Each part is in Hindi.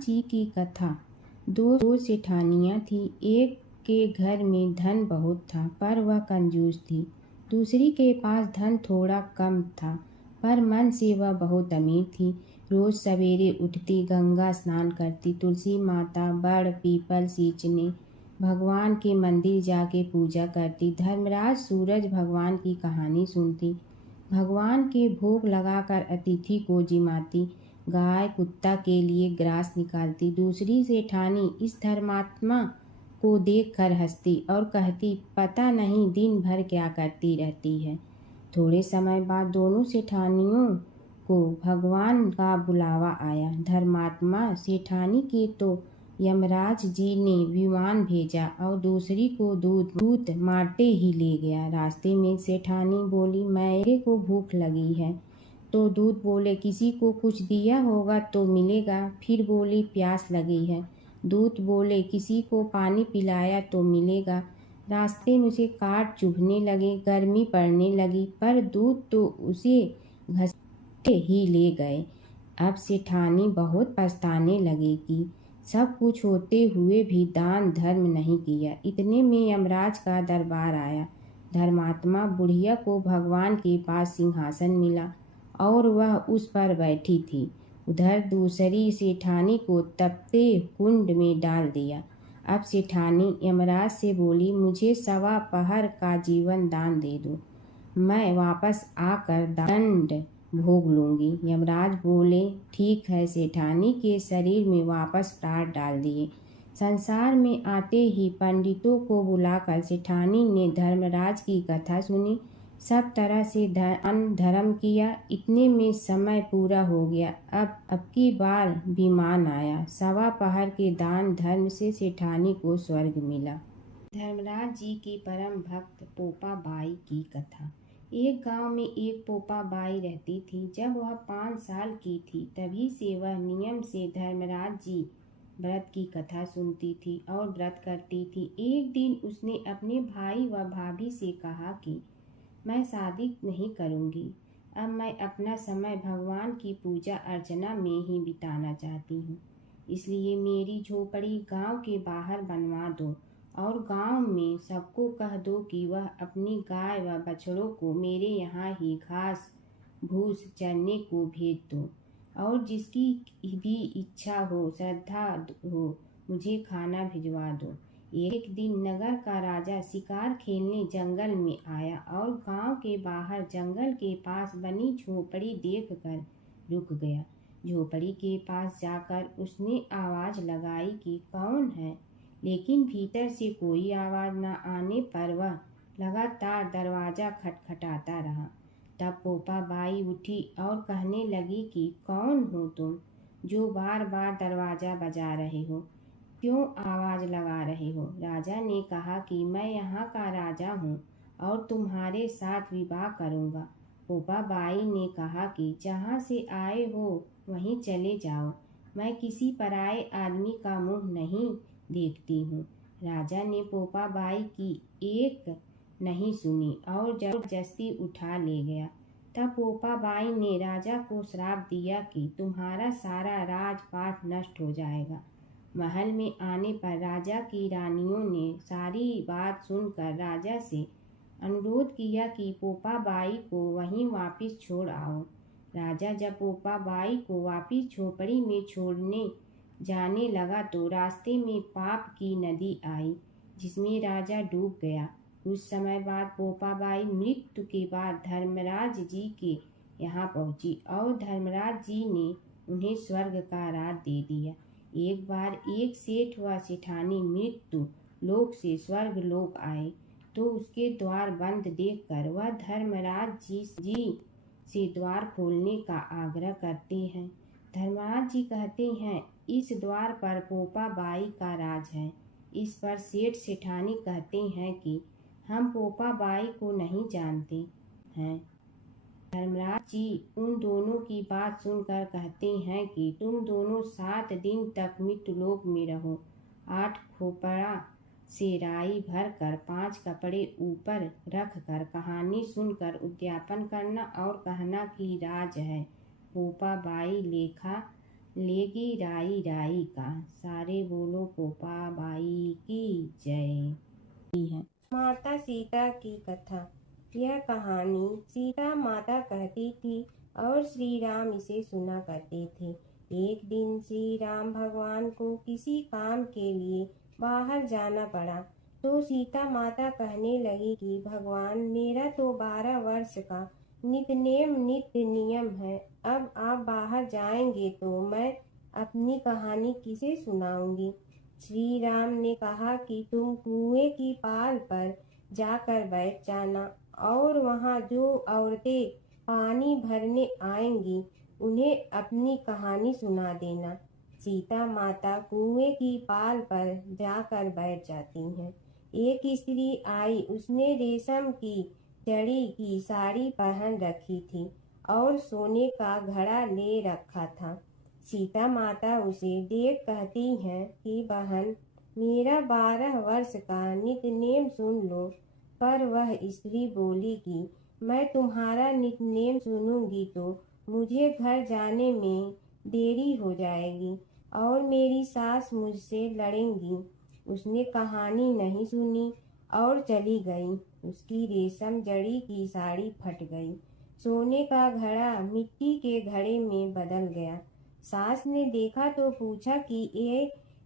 जी की कथा। दो सेठानियाँ थीं। एक के घर में धन बहुत था पर वह कंजूस थी। दूसरी के पास धन थोड़ा कम था पर मन से वह बहुत अमीर थी। रोज सवेरे उठती, गंगा स्नान करती, तुलसी माता, बड़ पीपल सींचने, भगवान के मंदिर जाके पूजा करती। धर्मराज सूरज भगवान की कहानी सुनती, भगवान के भोग लगाकर अतिथि को जिमाती, गाय कुत्ता के लिए ग्रास निकालती। दूसरी सेठानी इस धर्मात्मा को देखकर हंसती और कहती, पता नहीं दिन भर क्या करती रहती है। थोड़े समय बाद दोनों सेठानियों को भगवान का बुलावा आया। धर्मात्मा सेठानी के तो यमराज जी ने विमान भेजा और दूसरी को दूत मारते ही ले गया। रास्ते में सेठानी बोली, मेरे को भूख लगी है। तो दूत बोले, किसी को कुछ दिया होगा तो मिलेगा। फिर बोली, प्यास लगी है। दूत बोले, किसी को पानी पिलाया तो मिलेगा। रास्ते में उसे काट चुभने लगे, गर्मी पड़ने लगी, पर दूत तो उसे घसीटे ही ले गए। अब सेठानी बहुत पछताने लगी कि सब कुछ होते हुए भी दान धर्म नहीं किया। इतने में यमराज का दरबार आया। धर्मात्मा बुढ़िया को भगवान के पास सिंहासन मिला और वह उस पर बैठी थी। उधर दूसरी सेठानी को तपते कुंड में डाल दिया। अब सेठानी यमराज से बोली, मुझे 1.25 पहर का जीवन दान दे दो, मैं वापस आकर दंड भोग लूंगी। यमराज बोले, ठीक है। सेठानी के शरीर में वापस प्राण डाल दिए। संसार में आते ही पंडितों को बुलाकर सेठानी ने धर्मराज की कथा सुनी, सब तरह से धर्म किया। इतने में समय पूरा हो गया। अब की बार विमान आया। 1.25 पहर के दान धर्म से सेठानी को स्वर्ग मिला। धर्मराज जी की परम भक्त पोपा बाई की कथा। एक गांव में एक पोपा बाई रहती थी। जब वह 5 साल की थी तभी से वह नियम से धर्मराज जी व्रत की कथा सुनती थी और व्रत करती थी। एक दिन उसने अपने भाई व भाभी से कहा कि मैं शादी नहीं करूंगी, अब मैं अपना समय भगवान की पूजा अर्चना में ही बिताना चाहती हूँ। इसलिए मेरी झोपड़ी गांव के बाहर बनवा दो और गांव में सबको कह दो कि वह अपनी गाय व बछड़ों को मेरे यहाँ ही घास भूस चरने को भेज दो और जिसकी भी इच्छा हो, श्रद्धा हो, मुझे खाना भिजवा दो। एक दिन नगर का राजा शिकार खेलने जंगल में आया और गांव के बाहर जंगल के पास बनी झोपड़ी देखकर रुक गया। झोपड़ी के पास जाकर उसने आवाज लगाई कि कौन है, लेकिन भीतर से कोई आवाज न आने पर वह लगातार दरवाजा खटखटाता रहा। तब पोपा बाई उठी और कहने लगी कि कौन हो तुम जो बार बार दरवाजा बजा रहे हो, क्यों आवाज लगा रहे हो? राजा ने कहा कि मैं यहाँ का राजा हूँ और तुम्हारे साथ विवाह करूँगा। पोपा बाई ने कहा कि जहाँ से आए हो वहीं चले जाओ, मैं किसी पराये आदमी का मुँह नहीं देखती हूँ। राजा ने पोपा बाई की एक नहीं सुनी और जबरदस्ती उठा ले गया। तब पोपा बाई ने राजा को श्राप दिया कि तुम्हारा सारा राजपाट नष्ट हो जाएगा। महल में आने पर राजा की रानियों ने सारी बात सुनकर राजा से अनुरोध किया कि पोपा बाई को वहीं वापस छोड़ आओ। राजा जब पोपा बाई को वापस झोपड़ी में छोड़ने जाने लगा तो रास्ते में पाप की नदी आई जिसमें राजा डूब गया। कुछ समय बाद पोपा बाई मृत्यु के बाद धर्मराज जी के यहाँ पहुँची और धर्मराज जी ने उन्हें स्वर्ग का राज दे दिया। एक बार एक सेठ व सेठानी मृत्यु लोक से स्वर्ग लोक आए तो उसके द्वार बंद देखकर वह धर्मराज जी से द्वार खोलने का आग्रह करते हैं। धर्मराज जी कहते हैं, इस द्वार पर पोपा बाई का राज है। इस पर सेठ सेठानी कहते हैं कि हम पोपा बाई को नहीं जानते हैं। धर्मराज जी उन दोनों की बात सुनकर कहते हैं कि तुम दोनों 7 दिन तक मृत्युलोक में रहो। 8 खोपड़ा से राई भरकर 5 कपड़े ऊपर रखकर कहानी सुनकर उद्यापन करना और कहना कि राज है। पोपा बाई लेखा लेगी राई राई का। सारे बोलो गोपा बाई की जय। माता सीता की कथा। यह कहानी सीता माता कहती थी और श्री राम इसे सुना करते थे। एक दिन श्री राम भगवान को किसी काम के लिए बाहर जाना पड़ा, तो सीता माता कहने लगी कि भगवान, मेरा तो 12 वर्ष का नित्य नियम है। अब आप बाहर जाएंगे तो मैं अपनी कहानी किसे सुनाऊंगी। श्री राम ने कहा कि तुम कुएं की पाल पर जाकर बैठ जाना और वहां जो औरतें पानी भरने आएंगी उन्हें अपनी कहानी सुना देना। सीता माता कुएं की पाल पर जाकर बैठ जाती हैं। एक स्त्री आई, उसने रेशम की जड़ी की साड़ी पहन रखी थी और सोने का घड़ा ले रखा था। सीता माता उसे देख कहती हैं कि बहन, मेरा 12 वर्ष का नित्य नेम सुन लो। पर वह स्त्री बोली कि मैं तुम्हारा नित्य नेम सुनूंगी तो मुझे घर जाने में देरी हो जाएगी और मेरी सास मुझसे लड़ेंगी। उसने कहानी नहीं सुनी और चली गई। उसकी रेशम जड़ी की साड़ी फट गई, सोने का घड़ा मिट्टी के घड़े में बदल गया। सास ने देखा तो पूछा कि ये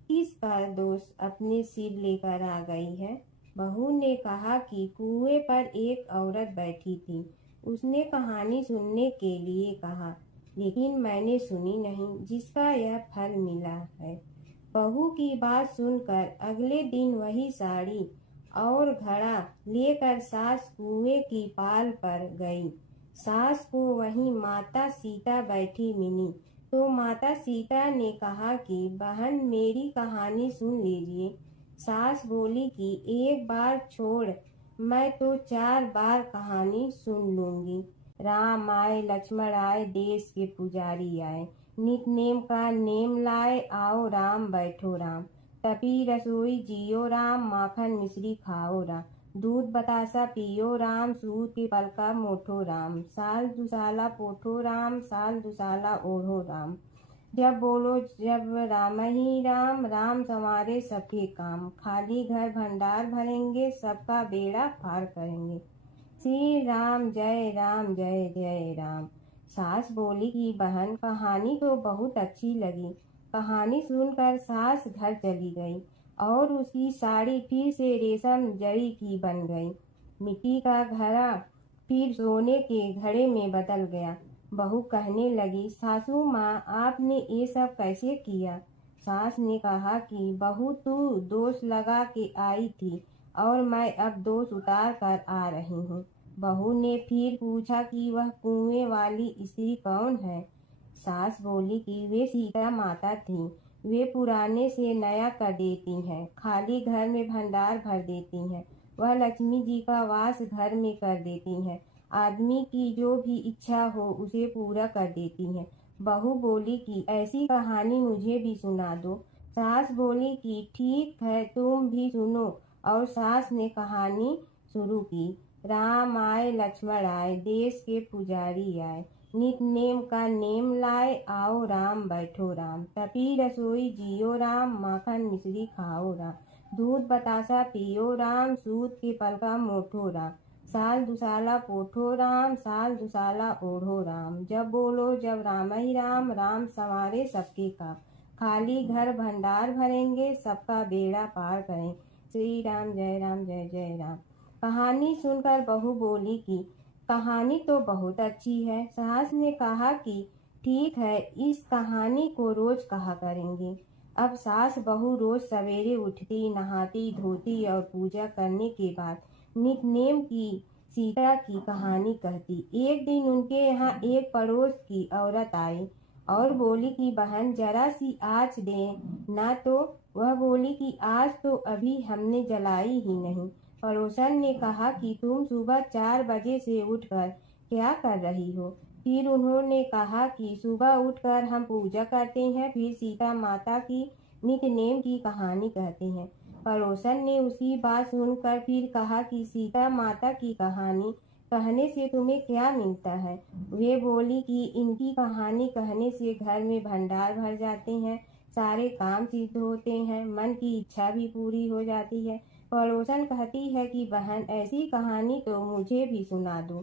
किसका दोष अपने सिर लेकर आ गई है। बहू ने कहा कि कुएं पर एक औरत बैठी थी, उसने कहानी सुनने के लिए कहा, लेकिन मैंने सुनी नहीं, जिसका यह फल मिला है। बहू की बात सुनकर अगले दिन वही साड़ी और घड़ा लेकर सास कुएं की पाल पर गई। सास को वहीं माता सीता बैठी मिली, तो माता सीता ने कहा कि बहन, मेरी कहानी सुन लीजिए। सास बोली कि एक बार छोड़, मैं तो 4 बार कहानी सुन लूंगी। राम आए लक्ष्मण आए, देश के पुजारी आए, नित नेम का नेम लाए, आओ राम बैठो राम। तपी रसोई जियो राम, माखन मिश्री खाओ राम। दूध बतासा पियो राम, सूत के पलका मोठो राम। साल दुसाला पोठो राम, साल दुसाला ओढ़ो राम। जब बोलो जब राम ही राम, राम संवारे सबके काम। खाली घर भंडार भरेंगे, सबका बेड़ा पार करेंगे। श्री राम जय राम जय जय राम। सास बोली कि बहन, कहानी तो बहुत अच्छी लगी। कहानी सुनकर सास घर चली गई और उसकी साड़ी फिर से रेशम जड़ी की बन गई। मिट्टी का घड़ा फिर सोने के घड़े में बदल गया। बहू कहने लगी, सासू माँ, आपने ये सब कैसे किया। सास ने कहा कि बहू, तू दोष लगा के आई थी और मैं अब दोष उतार कर आ रही हूँ। बहू ने फिर पूछा कि वह कुएं वाली स्त्री कौन है। सास बोली कि वे सीता माता थी। वे पुराने से नया कर देती हैं, खाली घर में भंडार भर देती हैं। वह लक्ष्मी जी का वास घर में कर देती हैं। आदमी की जो भी इच्छा हो उसे पूरा कर देती हैं। बहू बोली कि ऐसी कहानी मुझे भी सुना दो। सास बोली कि ठीक है, तुम भी सुनो। और सास ने कहानी शुरू की। राम आए लक्ष्मण आए, देश के पुजारी आए, नित नेम का नेम लाए, आओ राम बैठो राम। तपी रसोई जियो राम, माखन मिश्री खाओ राम। दूध बतासा पियो राम, सूत के पलका मोठो राम। साल दुसाला पोठो राम, साल दुसाला ओढ़ो राम। जब बोलो जब राम ही राम, राम संवारे सबके काम। खाली घर भंडार भरेंगे, सबका बेड़ा पार करें। श्री राम जय जय राम। कहानी सुनकर बहू बोली कि कहानी तो बहुत अच्छी है। सास ने कहा कि ठीक है, इस कहानी को रोज कहा करेंगे। अब सास बहू रोज सवेरे उठती, नहाती धोती और पूजा करने के बाद नित नेम की सीता की कहानी कहती। एक दिन उनके यहाँ एक पड़ोस की औरत आई और बोली कि बहन, जरा सी आँच दे ना। तो वह बोली कि आज तो अभी हमने जलाई ही नहीं। पड़ोसन ने कहा कि तुम सुबह 4 बजे से उठकर क्या कर रही हो। फिर उन्होंने कहा कि सुबह उठकर हम पूजा करते हैं, फिर सीता माता की नित्य नेम की कहानी कहते हैं। पड़ोसन ने उसकी बात सुनकर फिर कहा कि सीता माता की कहानी कहने से तुम्हें क्या मिलता है? वे बोली कि इनकी कहानी कहने से घर में भंडार भर जाते हैं, सारे काम सिद्ध होते हैं, मन की इच्छा भी पूरी हो जाती है। पड़ोसन कहती है कि बहन, ऐसी कहानी तो मुझे भी सुना दो।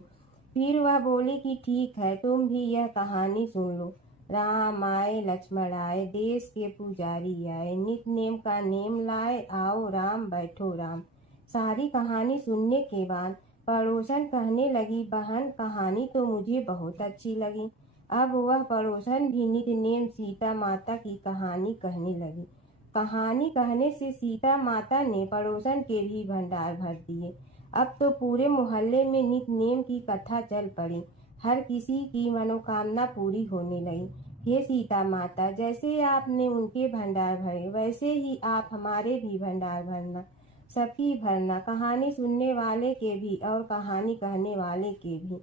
फिर वह बोली कि ठीक है, तुम भी यह कहानी सुन लो। राम आए लक्ष्मण आए, देश के पुजारी आए, नित नेम का नेम लाए, आओ राम बैठो राम। सारी कहानी सुनने के बाद पड़ोसन कहने लगी, बहन कहानी तो मुझे बहुत अच्छी लगी। अब वह पड़ोसन भी नित नेम सीता माता की कहानी कहने लगी। कहानी कहने से सीता माता ने पड़ोसन के भी भंडार भर दिए। अब तो पूरे मोहल्ले में नित नेम की कथा चल पड़ी। हर किसी की मनोकामना पूरी होने लगी। हे सीता माता, जैसे आपने उनके भंडार भरे, वैसे ही आप हमारे भी भंडार भरना, सबकी भरना, कहानी सुनने वाले के भी और कहानी कहने वाले के भी।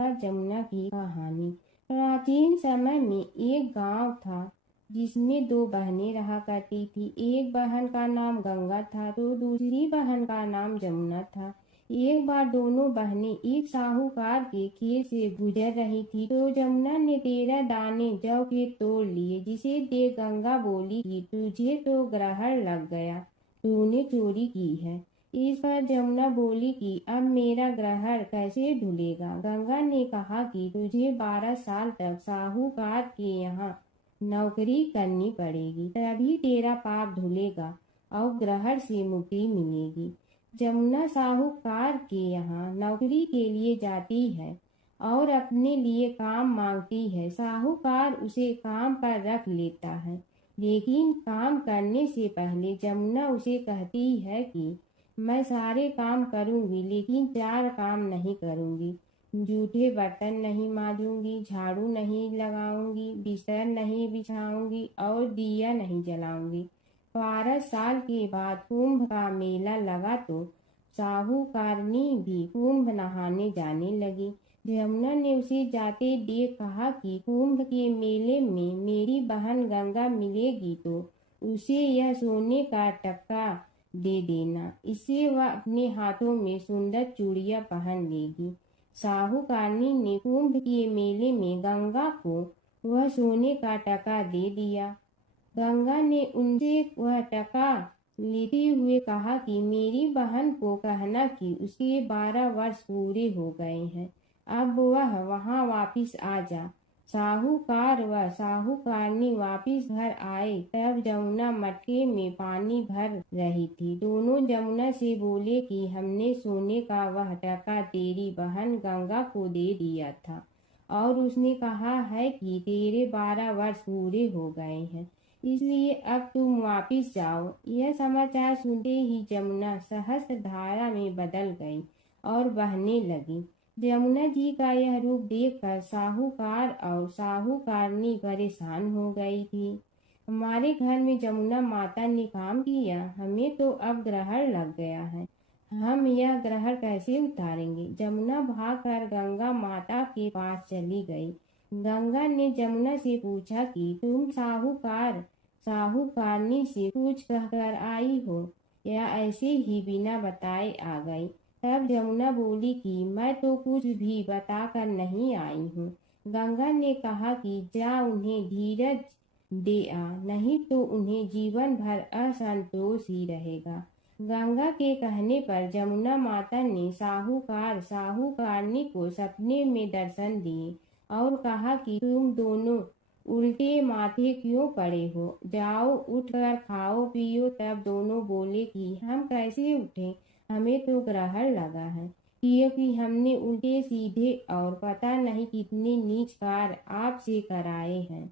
जमुना की कहानी। प्राचीन समय में एक गांव था जिसमें दो बहनें रहा करती थी। एक बहन का नाम गंगा था तो दूसरी बहन का नाम जमुना था। एक बार दोनों बहनें एक साहूकार के खेत से गुजर रही थी तो जमुना ने 13 दाने जौ के तोड़ लिए, जिसे देख गंगा बोली कि तुझे तो ग्रहण लग गया, तूने चोरी की है। इस पर जमुना बोली कि अब मेरा ग्रहण कैसे धुलेगा। गंगा ने कहा कि तुझे 12 साल तक साहूकार के यहाँ नौकरी करनी पड़ेगी, तभी तेरा पाप धुलेगा और ग्रहण से मुक्ति मिलेगी। जमुना साहूकार के यहाँ नौकरी के लिए जाती है और अपने लिए काम मांगती है। साहूकार उसे काम पर रख लेता है, लेकिन काम करने से पहले जमुना उसे कहती है कि मैं सारे काम करूंगी, लेकिन 4 काम नहीं करूंगी। जूठे बर्तन नहीं मांजूंगी, झाड़ू नहीं लगाऊंगी, बिस्तर नहीं बिछाऊंगी और दिया नहीं जलाऊंगी। 12 साल के बाद कुंभ का मेला लगा तो साहूकारनी भी कुंभ नहाने जाने लगी। जमुना ने उसे जाते देख कहा कि कुंभ के मेले में मेरी बहन गंगा मिलेगी तो उसे यह सोने का टक्का दे देना, इससे वह अपने हाथों में सुंदर चूड़ियां पहन लेगी। साहूकारनी ने कुंभ के मेले में गंगा को वह सोने का टका दे दिया। गंगा ने उनसे वह टका लेते हुए कहा कि मेरी बहन को कहना कि उसके 12 वर्ष पूरे हो गए हैं, अब वह वहां वापिस आ जा। साहूकार व साहूकारनी वापिस घर आए तब जमुना मटके में पानी भर रही थी। दोनों जमुना से बोले कि हमने सोने का वह टका तेरी बहन गंगा को दे दिया था और उसने कहा है कि तेरे 12 वर्ष पूरे हो गए हैं, इसलिए अब तुम वापिस जाओ। यह समाचार सुनते ही जमुना सहस्त्र धारा में बदल गई और बहने लगी। जमुना जी का यह रूप देखकर साहूकार और साहूकारनी परेशान हो गई थी। हमारे घर में जमुना माता ने काम किया, हमें तो अब ग्रहण लग गया है, हम यह ग्रहण कैसे उतारेंगे। जमुना भागकर गंगा माता के पास चली गई। गंगा ने जमुना से पूछा कि तुम साहूकारनी से कुछ कहकर आई हो या ऐसे ही बिना बताए आ गई। तब जमुना बोली कि मैं तो कुछ भी बताकर नहीं आई हूँ। गंगा ने कहा कि जा उन्हें धीरज दे आ, नहीं तो उन्हें जीवन भर असंतोष ही रहेगा। गंगा के कहने पर जमुना माता ने साहूकारनी को सपने में दर्शन दिए और कहा कि तुम दोनों उल्टे माथे क्यों पड़े हो, जाओ उठकर खाओ पियो। तब दोनों बोले कि हम कैसे उठें, हमें तो ग्रहण लगा है, क्योंकि हमने उल्टे सीधे और पता नहीं कितने नीच कार्य आपसे कराए हैं।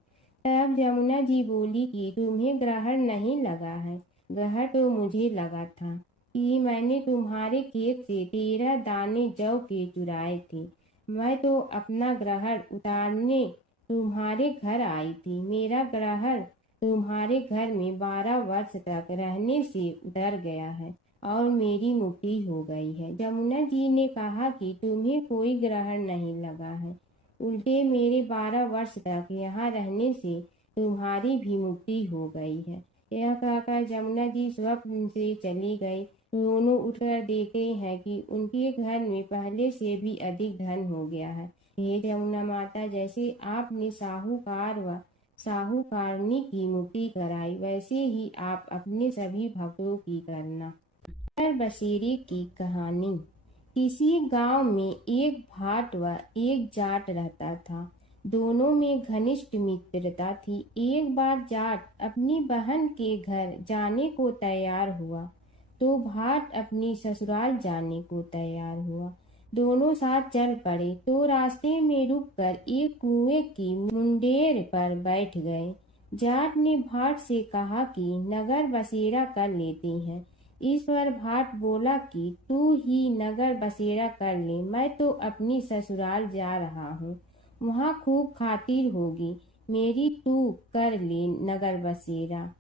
तब जमुना जी बोली कि तुम्हें ग्रहण नहीं लगा है, ग्रहण तो मुझे लगा था कि मैंने तुम्हारे खेत से 13 दाने जौ के चुराए थे। मैं तो अपना ग्रहण उतारने तुम्हारे घर आई थी। मेरा ग्रहण तुम्हारे घर में 12 वर्ष तक रहने से उतर गया है और मेरी मुक्ति हो गई है। जमुना जी ने कहा कि तुम्हें कोई ग्रहण नहीं लगा है, उल्टे मेरे 12 वर्ष तक यहाँ रहने से तुम्हारी भी मुक्ति हो गई है। यह कहकर जमुना जी स्वप्न से चली गई। दोनों उठकर देखते हैं कि उनके घर में पहले से भी अधिक धन हो गया है। हे यमुना माता, जैसे आपने साहूकार व साहूकारनी की मुक्ति कराई, वैसे ही आप अपने सभी भक्तों की करना। नगर बसेरे की कहानी। किसी गांव में एक भाट व एक जाट रहता था। दोनों में घनिष्ठ मित्रता थी। एक बार जाट अपनी बहन के घर जाने को तैयार हुआ तो भाट अपनी ससुराल जाने को तैयार हुआ। दोनों साथ चल पड़े तो रास्ते में रुककर एक कुएं की मुंडेर पर बैठ गए। जाट ने भाट से कहा कि नगर बसेरा कर लेते हैं। इस पर भाट बोला कि तू ही नगर बसेरा कर ले, मैं तो अपनी ससुराल जा रहा हूँ, वहाँ खूब खातिर होगी मेरी, तू कर ले नगर बसेरा।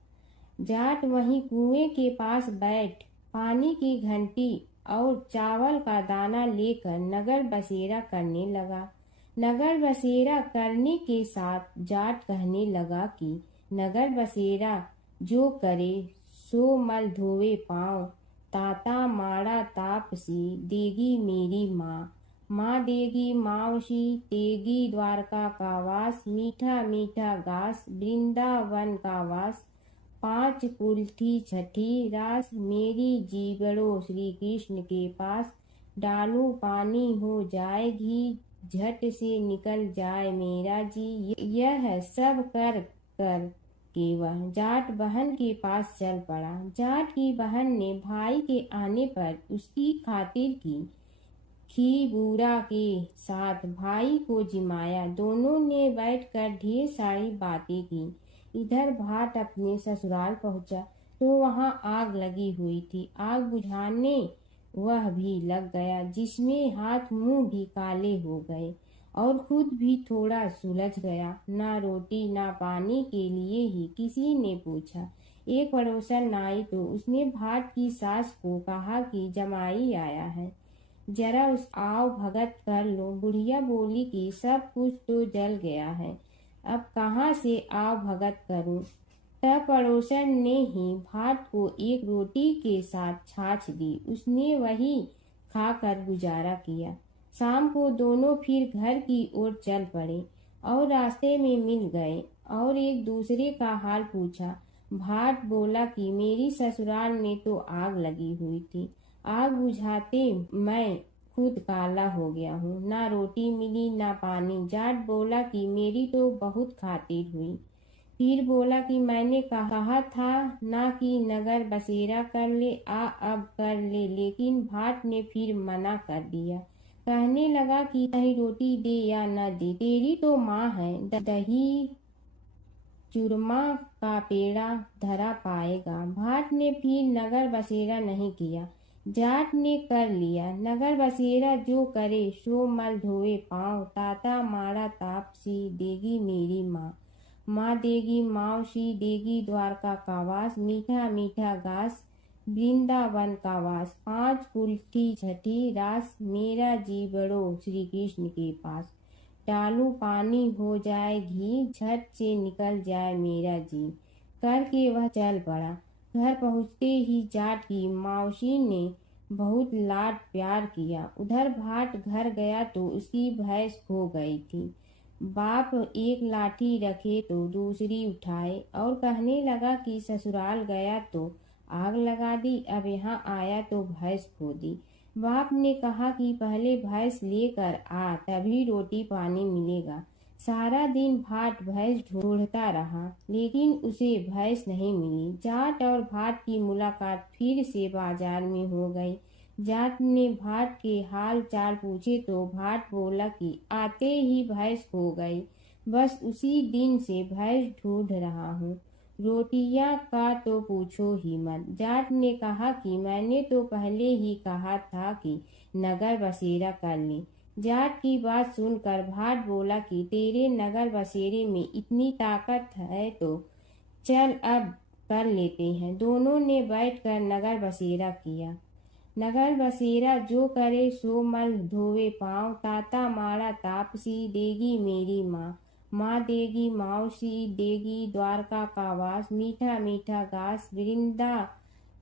जाट वहीं कुएं के पास बैठ पानी की घंटी और चावल का दाना लेकर नगर बसेरा करने लगा। नगर बसेरा करने के साथ जाट कहने लगा कि नगर बसेरा जो करे सो मल धोवे पाँव, ताता माड़ा तापसी देगी मेरी माँ। माँ देगी मावशी तेगी द्वारका का वास, मीठा मीठा घास वृंदावन का वास। पाँच कुल्थी छठी रास, मेरी जीवड़ो श्री कृष्ण के पास। डालू पानी हो जाए घी, झट से निकल जाए मेरा जी। यह सब कर कर के वह जाट बहन के पास चल पड़ा। जाट की बहन ने भाई के आने पर उसकी खातिर की। खी बूरा के साथ भाई को जिमाया। दोनों ने बैठकर ढेर सारी बातें की। इधर भाट अपने ससुराल पहुंचा तो वहां आग लगी हुई थी। आग बुझाने वह भी लग गया, जिसमें हाथ मुंह भी काले हो गए और खुद भी थोड़ा सुलझ गया। ना रोटी ना पानी के लिए ही किसी ने पूछा। एक पड़ोसन आई तो उसने भाट की सास को कहा कि जमाई आया है, जरा उस आओ भगत कर लो। बुढ़िया बोली कि सब कुछ तो जल गया है, अब कहाँ से आओ भगत करूं। तब पड़ोसन ने ही भाट को एक रोटी के साथ छाछ दी। उसने वही खाकर गुजारा किया। शाम को दोनों फिर घर की ओर चल पड़े और रास्ते में मिल गए और एक दूसरे का हाल पूछा। भाट बोला कि मेरी ससुराल में तो आग लगी हुई थी, आग बुझाते मैं खुद काला हो गया हूँ, ना रोटी मिली ना पानी। जाट बोला कि मेरी तो बहुत खातिर हुई। फिर बोला कि मैंने कहा था ना कि नगर बसेरा कर ले, अब कर ले, लेकिन भाट ने फिर मना कर दिया। कहने लगा कि चाहे रोटी दे या न दे, तेरी तो माँ है, दही चूरमा का पेड़ा धरा पाएगा। भाट ने फिर नगर बसेरा नहीं किया। जाट ने कर लिया। नगर बसेरा जो करे सो मल धोए पाँव, ताता माड़ा तापसी देगी मेरी माँ। माँ देगी मावशी देगी द्वारका का वास, मीठा मीठा घास वृंदावन का वास। पाँच कुल्थी छठी रास, मेरा जीवड़ो श्री कृष्ण के पास। डालू पानी हो जाए घी, झट से निकल जाए मेरा जी। करके वह चल पड़ा। घर पहुँचते ही जाट की मावशी ने बहुत लाड प्यार किया। उधर भाट घर गया तो उसकी भैंस खो गई थी। बाप एक लाठी रखे तो दूसरी उठाए और कहने लगा कि ससुराल गया तो आग लगा दी, अब यहाँ आया तो भैंस खो दी। बाप ने कहा कि पहले भैंस लेकर आ, तभी रोटी पानी मिलेगा। सारा दिन भाट भैंस ढूंढता रहा, लेकिन उसे भैंस नहीं मिली। जाट और भाट की मुलाकात फिर से बाजार में हो गई। जाट ने भाट के हाल चाल पूछे तो भाट बोला कि आते ही भैंस खो गई, बस उसी दिन से भैंस ढूंढ रहा हूँ। रोटियां का तो पूछो ही मत। जाट ने कहा कि मैंने तो पहले ही कहा था कि नगर बसेरा कर ले। जाट की बात सुनकर भाट बोला कि तेरे नगर बसेरे में इतनी ताकत है तो चल अब कर लेते हैं। दोनों ने बैठकर नगर बसेरा किया। नगर बसेरा जो करे सो मल धोवे पाँव, ताता माड़ा तापसी देगी मेरी माँ। माँ देगी मावशी देगी द्वारका का वास, मीठा मीठा घास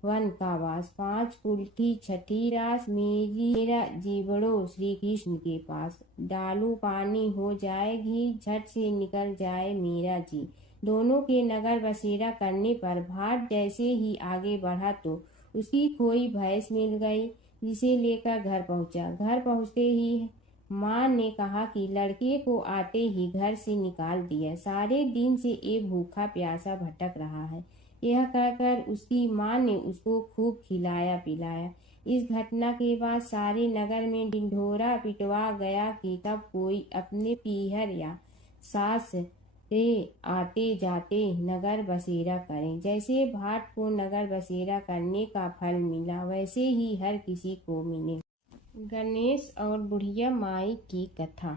वन का वास, 5 कुल की छठी रास, मेरा जीवड़ो श्री कृष्ण के पास। डालू पानी हो जाए घी, झट से निकल जाए मेरा जी। दोनों के नगर बसेरा करने पर भाट जैसे ही आगे बढ़ा तो उसकी खोई भैंस मिल गई, जिसे लेकर घर पहुंचा। घर पहुंचते ही माँ ने कहा कि लड़के को आते ही घर से निकाल दिया, सारे दिन से ये भूखा प्यासा भटक रहा है। यह कहकर उसकी माँ ने उसको खूब खिलाया पिलाया। इस घटना के बाद सारे नगर में ढिंढोरा पिटवा गया कि तब कोई अपने पीहर या सास से आते जाते नगर बसेरा करें। जैसे भाट को नगर बसेरा करने का फल मिला, वैसे ही हर किसी को मिले। गणेश और बुढ़िया माई की कथा।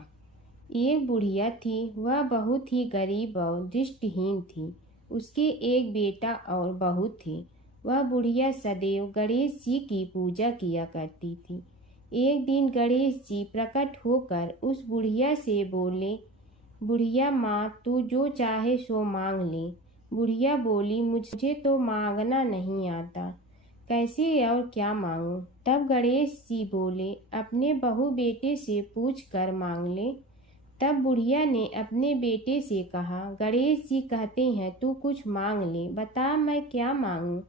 एक बुढ़िया थी, वह बहुत ही गरीब और दृष्टिहीन थी। उसके एक बेटा और बहू थे। वह बुढ़िया सदैव गणेश जी की पूजा किया करती थी। एक दिन गणेश जी प्रकट होकर उस बुढ़िया से बोले, बुढ़िया माँ, तू जो चाहे सो मांग ले। बुढ़िया बोली, मुझे तो मांगना नहीं आता, कैसे और क्या मांगूं? तब गणेश जी बोले, अपने बहू बेटे से पूछ कर मांग ले। तब बुढ़िया ने अपने बेटे से कहा, गणेश जी कहते हैं तू कुछ मांग ले, बता मैं क्या मांगूं?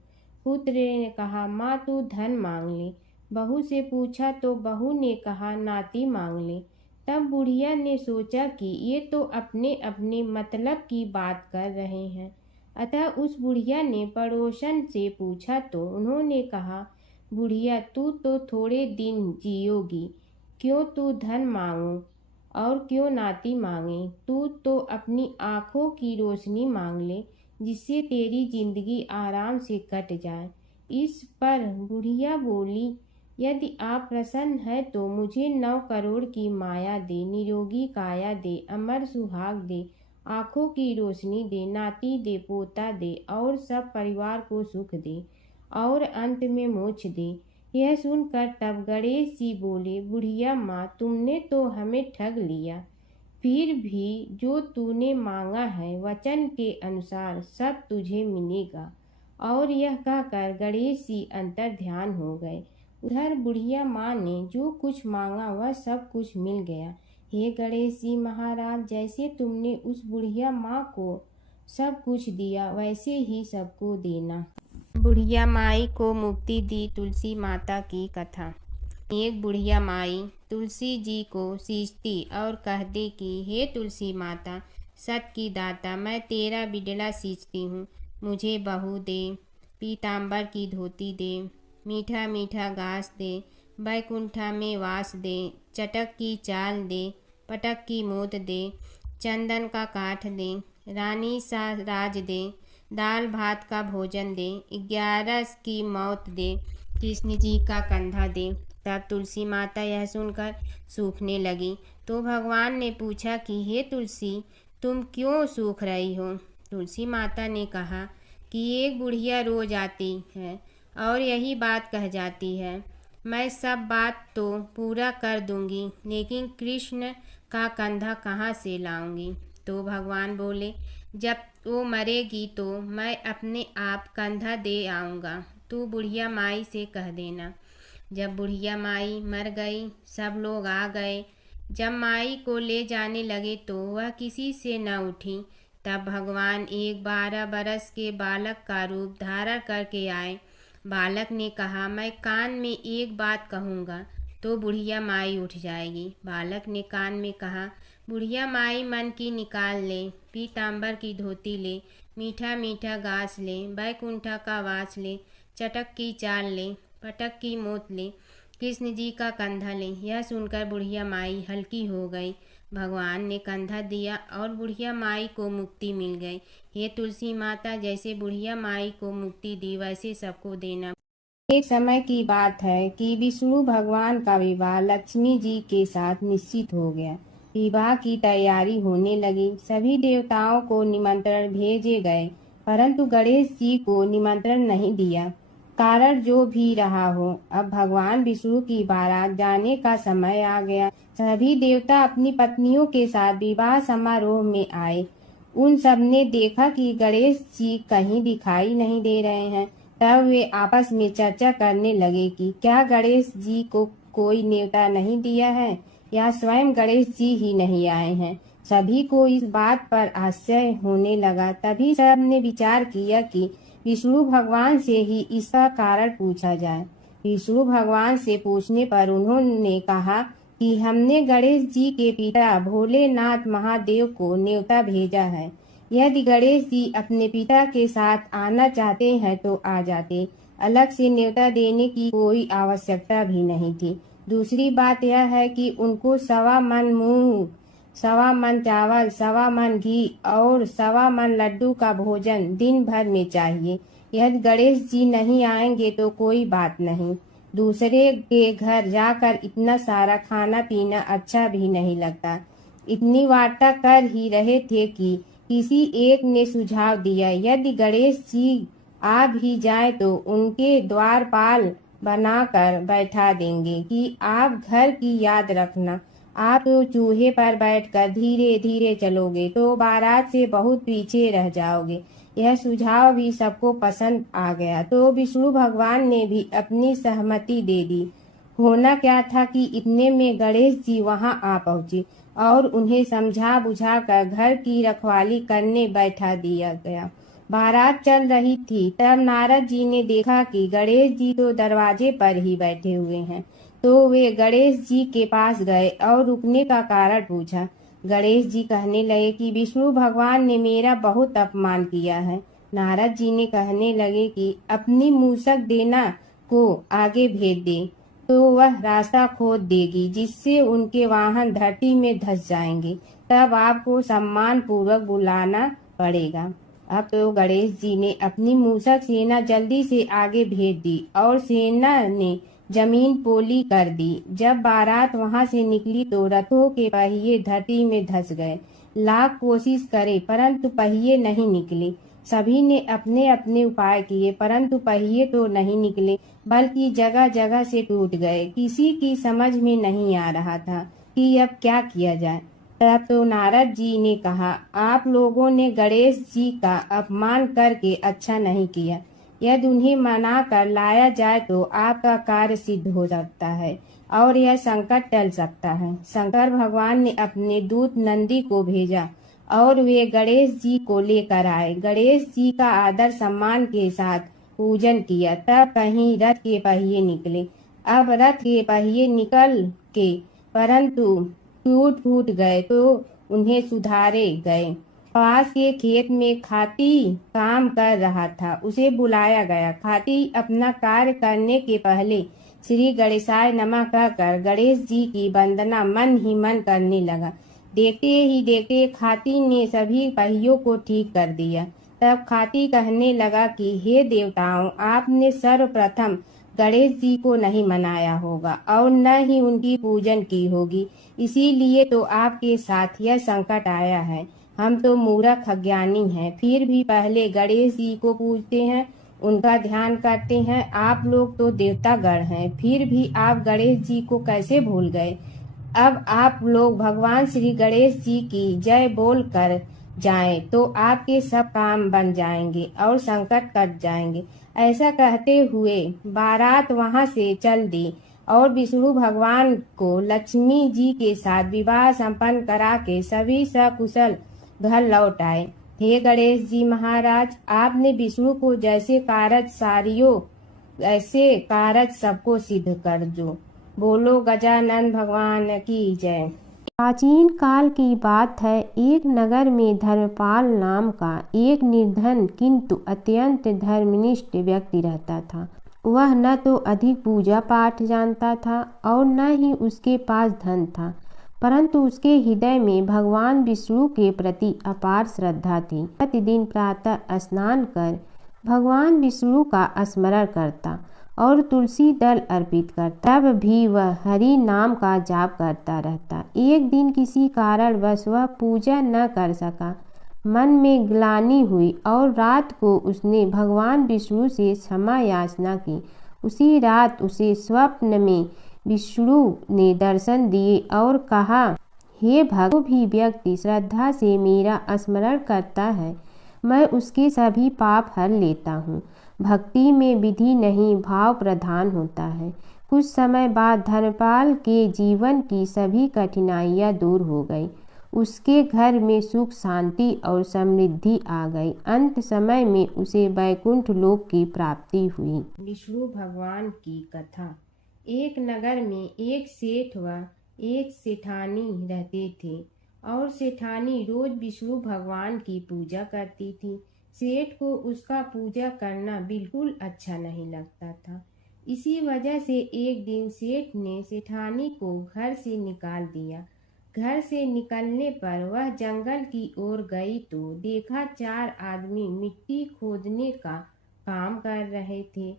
पुत्र ने कहा, माँ तू धन मांग ले। बहू से पूछा तो बहू ने कहा, नाती मांग ले। तब बुढ़िया ने सोचा कि ये तो अपने अपने मतलब की बात कर रहे हैं। अतः उस बुढ़िया ने पड़ोसन से पूछा तो उन्होंने कहा, बुढ़िया तू तो थोड़े दिन जियोगी, क्यों तू धन मांगो और क्यों नाती मांगे? तू तो अपनी आँखों की रोशनी मांग ले, जिससे तेरी जिंदगी आराम से कट जाए। इस पर बुढ़िया बोली, यदि आप प्रसन्न है तो मुझे 9 करोड़ की माया दे, निरोगी काया दे, अमर सुहाग दे, आँखों की रोशनी दे, नाती दे, पोता दे और सब परिवार को सुख दे और अंत में मोक्ष दे। यह सुनकर तब गणेश जी बोले, बुढ़िया माँ, तुमने तो हमें ठग लिया। फिर भी जो तूने मांगा है वचन के अनुसार सब तुझे मिलेगा। और यह कहकर गणेश जी अंतर ध्यान हो गए। उधर बुढ़िया माँ ने जो कुछ मांगा वह सब कुछ मिल गया। हे गणेश जी महाराज, जैसे तुमने उस बुढ़िया माँ को सब कुछ दिया वैसे ही सबको देना। बुढ़िया माई को मुक्ति दी। तुलसी माता की कथा। एक बुढ़िया माई तुलसी जी को सींचती और कहती कि हे तुलसी माता, सत की दाता, मैं तेरा बिडला सींचती हूँ, मुझे बहू दे, पीताम्बर की धोती दे, मीठा मीठा घास दे, बैकुंठा में वास दे, चटक की चाल दे, पटक की मोत दे, चंदन का काठ दे, रानी सा राज दे, दाल भात का भोजन दे, 11 की मौत दे, कृष्ण जी का कंधा दे। तब तुलसी माता यह सुनकर सूखने लगी। तो भगवान ने पूछा कि हे तुलसी, तुम क्यों सूख रही हो? तुलसी माता ने कहा कि एक बुढ़िया रोज आती है और यही बात कह जाती है, मैं सब बात तो पूरा कर दूंगी, लेकिन कृष्ण का कंधा कहाँ से लाऊंगी? तो भगवान बोले, जब वो मरेगी तो मैं अपने आप कंधा दे आऊँगा, तू बुढ़िया माई से कह देना। जब बुढ़िया माई मर गई, सब लोग आ गए। जब माई को ले जाने लगे तो वह किसी से न उठी। तब भगवान एक 12 बरस के बालक का रूप धारण करके आए। बालक ने कहा, मैं कान में एक बात कहूँगा तो बुढ़िया माई उठ जाएगी। बालक ने कान में कहा, बुढ़िया माई मन की निकाल ले, पीताम्बर की धोती ले, मीठा मीठा घास ले, बैकुंठा का वास ले, चटक की चाल ले, पटक की मोत ले, कृष्ण जी का कंधा ले। यह सुनकर बुढ़िया माई हल्की हो गई। भगवान ने कंधा दिया और बुढ़िया माई को मुक्ति मिल गई। हे तुलसी माता, जैसे बुढ़िया माई को मुक्ति दी वैसे सबको देना। एक समय की बात है कि विष्णु भगवान का विवाह लक्ष्मी जी के साथ निश्चित हो गया। विवाह की तैयारी होने लगी। सभी देवताओं को निमंत्रण भेजे गए, परंतु गणेश जी को निमंत्रण नहीं दिया। कारण जो भी रहा हो, अब भगवान विष्णु की बारात जाने का समय आ गया। सभी देवता अपनी पत्नियों के साथ विवाह समारोह में आए। उन सब ने देखा कि गणेश जी कहीं दिखाई नहीं दे रहे हैं। तब वे आपस में चर्चा करने लगे कि क्या गणेश जी को कोई न्योता नहीं दिया है या स्वयं गणेश जी ही नहीं आए हैं। सभी को इस बात पर आश्चर्य होने लगा। तभी सबने विचार किया कि विष्णु भगवान से ही इसका कारण पूछा जाए। विष्णु भगवान से पूछने पर उन्होंने कहा कि हमने गणेश जी के पिता भोलेनाथ महादेव को न्योता भेजा है। यदि गणेश जी अपने पिता के साथ आना चाहते हैं तो आ जाते, अलग से न्योता देने की कोई आवश्यकता भी नहीं थी। दूसरी बात यह है कि उनको 1.25 मन मूंग, 1.25 मन चावल, 1.25 मन घी और 1.25 मन लड्डू का भोजन दिन भर में चाहिए। यदि गणेश जी नहीं आएंगे तो कोई बात नहीं, दूसरे के घर जाकर इतना सारा खाना पीना अच्छा भी नहीं लगता। इतनी वार्ता कर ही रहे थे कि किसी एक ने सुझाव दिया, यदि गणेश जी आ भी जाए तो उनके द्वारपाल बनाकर बैठा देंगे कि आप घर की याद रखना। आप तो चूहे पर बैठकर धीरे धीरे चलोगे तो बारात से बहुत पीछे रह जाओगे। यह सुझाव भी सबको पसंद आ गया तो विष्णु भगवान ने भी अपनी सहमति दे दी। होना क्या था कि इतने में गणेश जी वहां आ पहुंचे और उन्हें समझा बुझा कर घर की रखवाली करने बैठा दिया गया। बारात चल रही थी, तब नारद जी ने देखा कि गणेश जी तो दरवाजे पर ही बैठे हुए हैं, तो वे गणेश जी के पास गए और रुकने का कारण पूछा। गणेश जी कहने लगे कि विष्णु भगवान ने मेरा बहुत अपमान किया है। नारद जी ने कहने लगे कि अपनी मूसक देना को आगे भेज दे तो वह रास्ता खोद देगी, जिससे उनके वाहन धरती में धंस जाएंगे। तब आपको सम्मान पूर्वक बुलाना पड़ेगा। अब तो गणेश जी ने अपनी मूसक सेना जल्दी से आगे भेज दी और सेना ने जमीन पोली कर दी। जब बारात वहां से निकली तो रथों के पहिए धरती में धंस गए। लाख कोशिश करे परंतु पहिए नहीं निकले। सभी ने अपने अपने उपाय किए परंतु पहिए तो नहीं निकले, बल्कि जगह जगह से टूट गए। किसी की समझ में नहीं आ रहा था कि अब क्या किया जाए। तब तो नारद जी ने कहा, आप लोगों ने गणेश जी का अपमान करके अच्छा नहीं किया। यदि उन्हें मना कर लाया जाए तो आपका कार्य सिद्ध हो सकता है और यह संकट टल सकता है। शंकर भगवान ने अपने दूत नंदी को भेजा और वे गणेश जी को लेकर आए। गणेश जी का आदर सम्मान के साथ पूजन किया। तब कहीं रथ के पहिए निकले। अब रथ के पहिए निकल के परंतु टूट फूट गए तो उन्हें सुधारे गए। पास के खेत में खाती काम कर रहा था, उसे बुलाया गया। खाती अपना कार्य करने के पहले श्री गणेशाय नमः कहकर गणेश जी की वंदना मन ही मन करने लगा। देखते ही देखते खाती ने सभी पहियों को ठीक कर दिया। तब खाती कहने लगा कि हे देवताओं, आपने सर्वप्रथम गणेश जी को नहीं मनाया होगा और न ही उनकी पूजन की होगी, इसीलिए तो आपके साथ यह संकट आया है। हम तो मूर्ख अज्ञानी हैं, फिर भी पहले गणेश जी को पूजते हैं, उनका ध्यान करते हैं। आप लोग तो देवतागण हैं, फिर भी आप गणेश जी को कैसे भूल गए। अब आप लोग भगवान श्री गणेश जी की जय बोल कर जाएं तो आपके सब काम बन जाएंगे और संकट कट जाएंगे। ऐसा कहते हुए बारात वहां से चल दी और विष्णु भगवान को लक्ष्मी जी के साथ विवाह संपन्न करा के सभी सकुशल घर लौट आए। हे गणेश जी महाराज, आपने विष्णु को जैसे कारज सारियो ऐसे कारज सबको सिद्ध कर जो। बोलो गजानन भगवान की जय। प्राचीन काल की बात है। एक नगर में धर्मपाल नाम का एक निर्धन किंतु अत्यंत धर्मनिष्ठ व्यक्ति रहता था। वह न तो अधिक पूजा पाठ जानता था और न ही उसके पास धन था, परंतु उसके हृदय में भगवान विष्णु के प्रति अपार श्रद्धा थी। प्रतिदिन प्रातः स्नान कर भगवान विष्णु का स्मरण करता और तुलसी दल अर्पित करता। तब भी वह हरि नाम का जाप करता रहता। एक दिन किसी कारणवश वह पूजा न कर सका। मन में ग्लानि हुई और रात को उसने भगवान विष्णु से क्षमा याचना की। उसी रात उसे स्वप्न में विष्णु ने दर्शन दिए और कहा, हे भक्त, जो भी व्यक्ति श्रद्धा से मेरा स्मरण करता है मैं उसके सभी पाप हर लेता हूँ। भक्ति में विधि नहीं, भाव प्रधान होता है। कुछ समय बाद धर्मपाल के जीवन की सभी कठिनाइयाँ दूर हो गई। उसके घर में सुख, शांति और समृद्धि आ गई। अंत समय में उसे वैकुंठ लोक की प्राप्ति हुई। विष्णु भगवान की कथा। एक नगर में एक सेठ व एक सेठानी रहते थे और सेठानी रोज विष्णु भगवान की पूजा करती थी। सेठ को उसका पूजा करना बिल्कुल अच्छा नहीं लगता था। इसी वजह से एक दिन सेठ ने सेठानी को घर से निकाल दिया। घर से निकलने पर वह जंगल की ओर गई तो देखा 4 आदमी मिट्टी खोदने का काम कर रहे थे।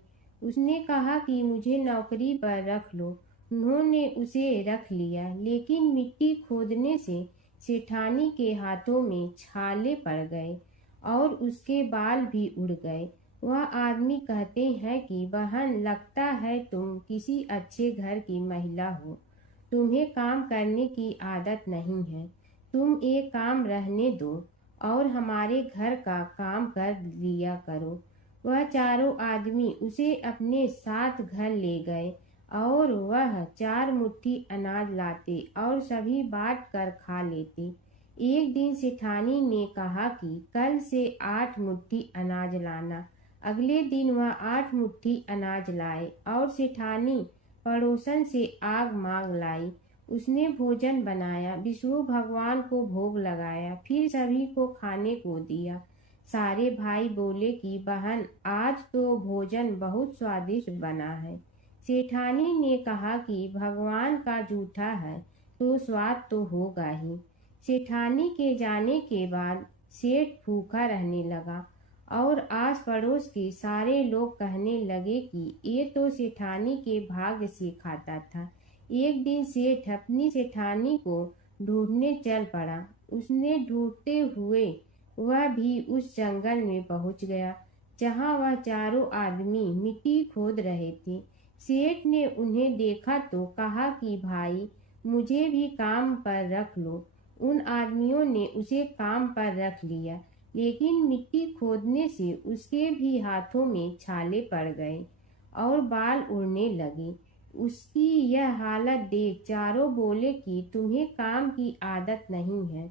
उसने कहा कि मुझे नौकरी पर रख लो। उन्होंने उसे रख लिया, लेकिन मिट्टी खोदने से सेठानी के हाथों में छाले पड़ गए और उसके बाल भी उड़ गए। वह आदमी कहते हैं कि बहन, लगता है तुम किसी अच्छे घर की महिला हो। तुम्हें काम करने की आदत नहीं है। तुम एक काम रहने दो और हमारे घर का काम कर लिया करो। वह चारों आदमी उसे अपने साथ घर ले गए और वह 4 मुट्ठी अनाज लाते और सभी बांट कर खा लेते। एक दिन सेठानी ने कहा कि कल से 8 मुट्ठी अनाज लाना। अगले दिन वह 8 मुट्ठी अनाज लाए और सेठानी पड़ोसन से आग मांग लाई। उसने भोजन बनाया, विष्णु भगवान को भोग लगाया, फिर सभी को खाने को दिया। सारे भाई बोले कि बहन, आज तो भोजन बहुत स्वादिष्ट बना है। सेठानी ने कहा कि भगवान का जूठा है तो स्वाद तो होगा ही। सेठानी के जाने के बाद सेठ भूखा रहने लगा और आस पड़ोस के सारे लोग कहने लगे कि ये तो सेठानी के भाग्य से खाता था। एक दिन सेठ अपनी सेठानी को ढूंढने चल पड़ा। उसने ढूंढते हुए वह भी उस जंगल में पहुंच गया जहां वह चारों आदमी मिट्टी खोद रहे थे। सेठ ने उन्हें देखा तो कहा कि भाई, मुझे भी काम पर रख लो। उन आदमियों ने उसे काम पर रख लिया, लेकिन मिट्टी खोदने से उसके भी हाथों में छाले पड़ गए और बाल उड़ने लगे। उसकी यह हालत देख चारों बोले कि तुम्हें काम की आदत नहीं है,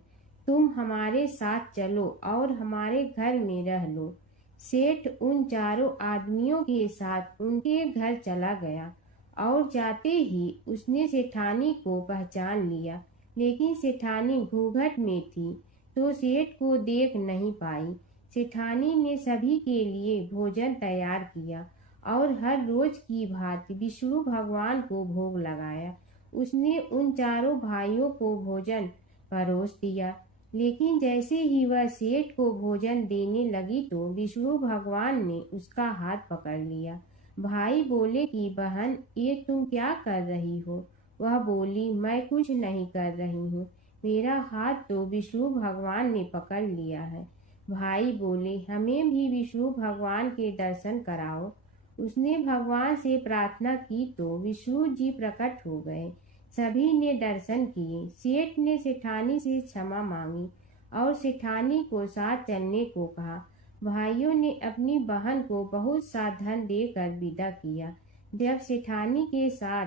तुम हमारे साथ चलो और हमारे घर में रह लो। सेठ उन चारों आदमियों के साथ उनके घर चला गया और जाते ही उसने सेठानी को पहचान लिया, लेकिन सेठानी घूंघट में थी तो सेठ को देख नहीं पाई। सेठानी ने सभी के लिए भोजन तैयार किया और हर रोज की भांति विष्णु भगवान को भोग लगाया। उसने उन चारों भाइयों को भोजन परोस दिया, लेकिन जैसे ही वह सेठ को भोजन देने लगी तो विष्णु भगवान ने उसका हाथ पकड़ लिया। भाई बोले कि बहन, ये तुम क्या कर रही हो? वह बोली, मैं कुछ नहीं कर रही हूँ, मेरा हाथ तो विष्णु भगवान ने पकड़ लिया है। भाई बोले, हमें भी विष्णु भगवान के दर्शन कराओ। उसने भगवान से प्रार्थना की तो विष्णु जी प्रकट हो गए। सभी ने दर्शन किए। सेठ ने सेठानी से क्षमा मांगी और सेठानी को साथ चलने को कहा। भाइयों ने अपनी बहन को बहुत सा धन देकर विदा किया। जब सेठानी के साथ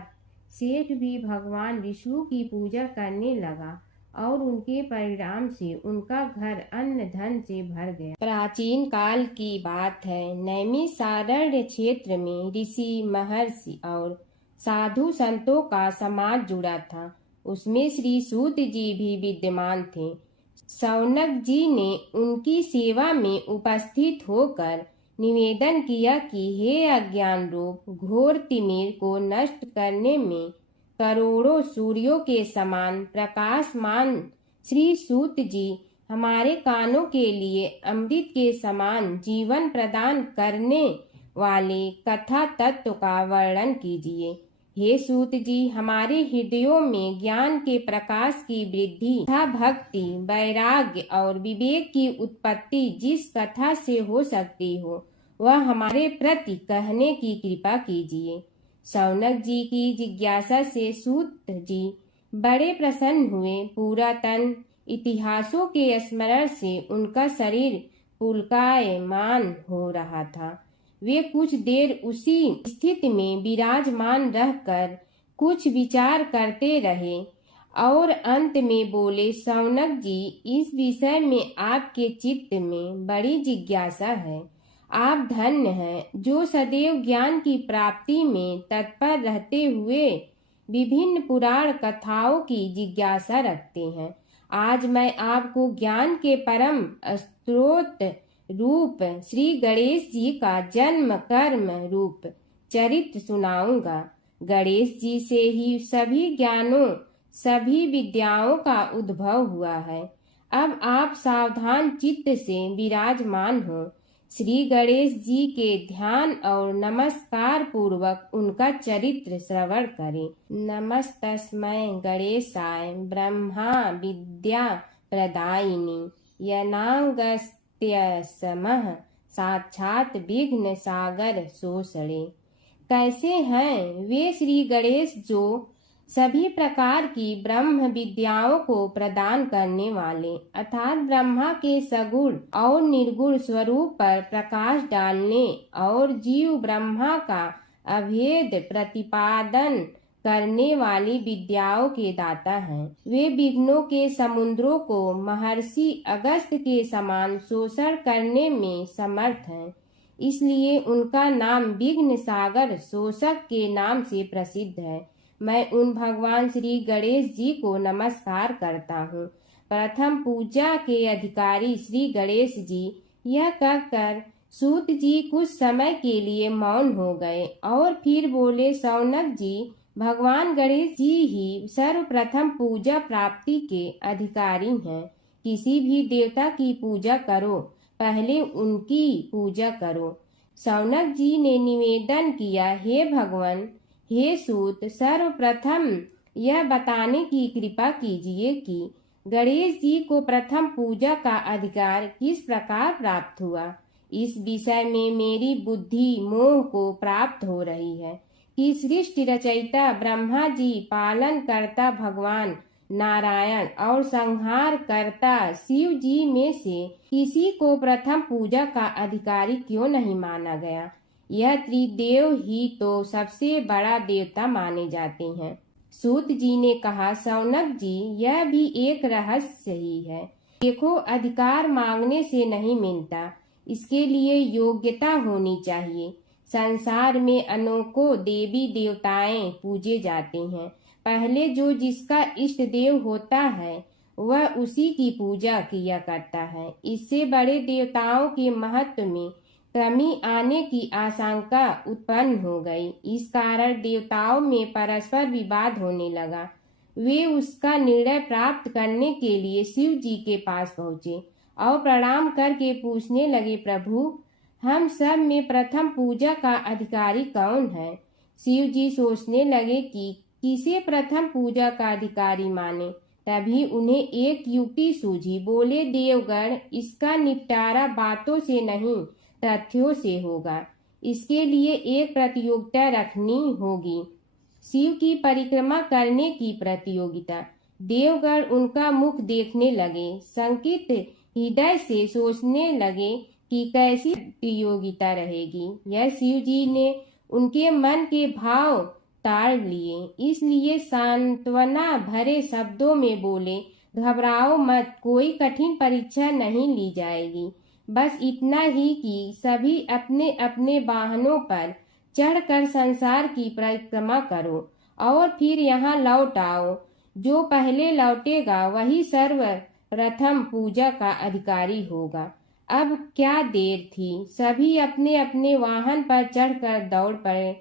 सेठ भी भगवान विष्णु की पूजा करने लगा और उनके परिणाम से उनका घर अन्न धन से भर गया। प्राचीन काल की बात है। नैमिषारण्य क्षेत्र में ऋषि, महर्षि और साधु संतों का समाज जुड़ा था। उसमें श्री सूत जी भी विद्यमान थे। शौनक जी ने उनकी सेवा में उपस्थित होकर निवेदन किया कि हे अज्ञान रूप घोर तिमिर को नष्ट करने में करोड़ों सूर्यों के समान प्रकाशमान श्री सूत जी, हमारे कानों के लिए अमृत के समान जीवन प्रदान करने वाले कथा तत्व का वर्णन कीजिए। हे सूत जी, हमारे हृदयों में ज्ञान के प्रकाश की वृद्धि तथा भक्ति, वैराग्य और विवेक की उत्पत्ति जिस कथा से हो सकती हो, वह हमारे प्रति कहने की कृपा कीजिए। शौनक जी की जिज्ञासा से सूत जी बड़े प्रसन्न हुए। पुरातन इतिहासों के स्मरण से उनका शरीर पुलकायमान हो रहा था। वे कुछ देर उसी स्थिति में विराजमान रहकर कुछ विचार करते रहे और अंत में बोले, शौनक जी, इस विषय में आपके चित्त में बड़ी जिज्ञासा है। आप धन्य हैं जो सदैव ज्ञान की प्राप्ति में तत्पर रहते हुए विभिन्न पुराण कथाओं की जिज्ञासा रखते हैं। आज मैं आपको ज्ञान के परम स्रोत रूप श्री गणेश जी का जन्म कर्म रूप चरित्र सुनाऊंगा। गणेश जी से ही सभी ज्ञानों सभी विद्याओं का उद्भव हुआ है। अब आप सावधान चित्त से विराजमान हो। श्री गणेश जी के ध्यान और नमस्कार पूर्वक उनका चरित्र श्रवण करें। नमस्तस्मै गणेशाय ब्रह्मा विद्या प्रदायिनी यनागस्त्यसमः साक्षात विघ्न सागर सोषणे। कैसे हैं वे श्री गणेश जो सभी प्रकार की ब्रह्म विद्याओं को प्रदान करने वाले अर्थात ब्रह्मा के सगुण और निर्गुण स्वरूप पर प्रकाश डालने और जीव ब्रह्मा का अभेद प्रतिपादन करने वाली विद्याओं के दाता हैं। वे विघ्नों के समुद्रों को महर्षि अगस्त्य के समान शोषण करने में समर्थ हैं। इसलिए उनका नाम विघ्न सागर शोषक के नाम से प्रसिद्ध है। मैं उन भगवान श्री गणेश जी को नमस्कार करता हूँ। प्रथम पूजा के अधिकारी श्री गणेश जी, यह कहकर सूत जी कुछ समय के लिए मौन हो गए और फिर बोले, शौनक जी, भगवान गणेश जी ही सर्वप्रथम पूजा प्राप्ति के अधिकारी हैं। किसी भी देवता की पूजा करो, पहले उनकी पूजा करो। शौनक जी ने निवेदन किया, हे भगवान, हे सूत, सर्वप्रथम यह बताने की कृपा कीजिए कि गणेश जी को प्रथम पूजा का अधिकार किस प्रकार प्राप्त हुआ। इस विषय में मेरी बुद्धि मोह को प्राप्त हो रही है कि सृष्टि रचयिता ब्रह्मा जी, पालन करता भगवान नारायण और संहार करता शिव जी में से किसी को प्रथम पूजा का अधिकारी क्यों नहीं माना गया। यह त्रिदेव ही तो सबसे बड़ा देवता माने जाते हैं। सूत जी ने कहा, शौनक जी, यह भी एक रहस्य ही है। देखो, अधिकार मांगने से नहीं मिलता, इसके लिए योग्यता होनी चाहिए। संसार में अनेकों देवी देवताएं पूजे जाते हैं। पहले जो जिसका इष्ट देव होता है वह उसी की पूजा किया करता है। इससे बड़े देवताओं के महत्व में कमी आने की आशंका उत्पन्न हो गई। इस कारण देवताओं में परस्पर विवाद होने लगा। वे उसका निर्णय प्राप्त करने के लिए शिव जी के पास पहुँचे और प्रणाम करके पूछने लगे, प्रभु, हम सब में प्रथम पूजा का अधिकारी कौन है। शिव जी सोचने लगे कि किसे प्रथम पूजा का अधिकारी माने। तभी उन्हें एक युक्ति सूझी। बोले, देवगण, इसका निपटारा बातों से नहीं तथ्यों से होगा। इसके लिए एक प्रतियोगिता रखनी होगी, शिव की परिक्रमा करने की प्रतियोगिता। देवगण उनका मुख देखने लगे, शंकित हृदय से सोचने लगे कि कैसी प्रतियोगिता रहेगी। यह शिव जी ने उनके मन के भाव ताड़ लिए, इसलिए सांत्वना भरे शब्दों में बोले, घबराओ मत, कोई कठिन परीक्षा नहीं ली जाएगी। बस इतना ही कि सभी अपने अपने वाहनों पर चढ़कर संसार की परिक्रमा करो और फिर यहाँ लौट आओ। जो पहले लौटेगा वही सर्वप्रथम पूजा का अधिकारी होगा। अब क्या देर थी, सभी अपने अपने वाहन पर चढ़कर दौड़ पड़े।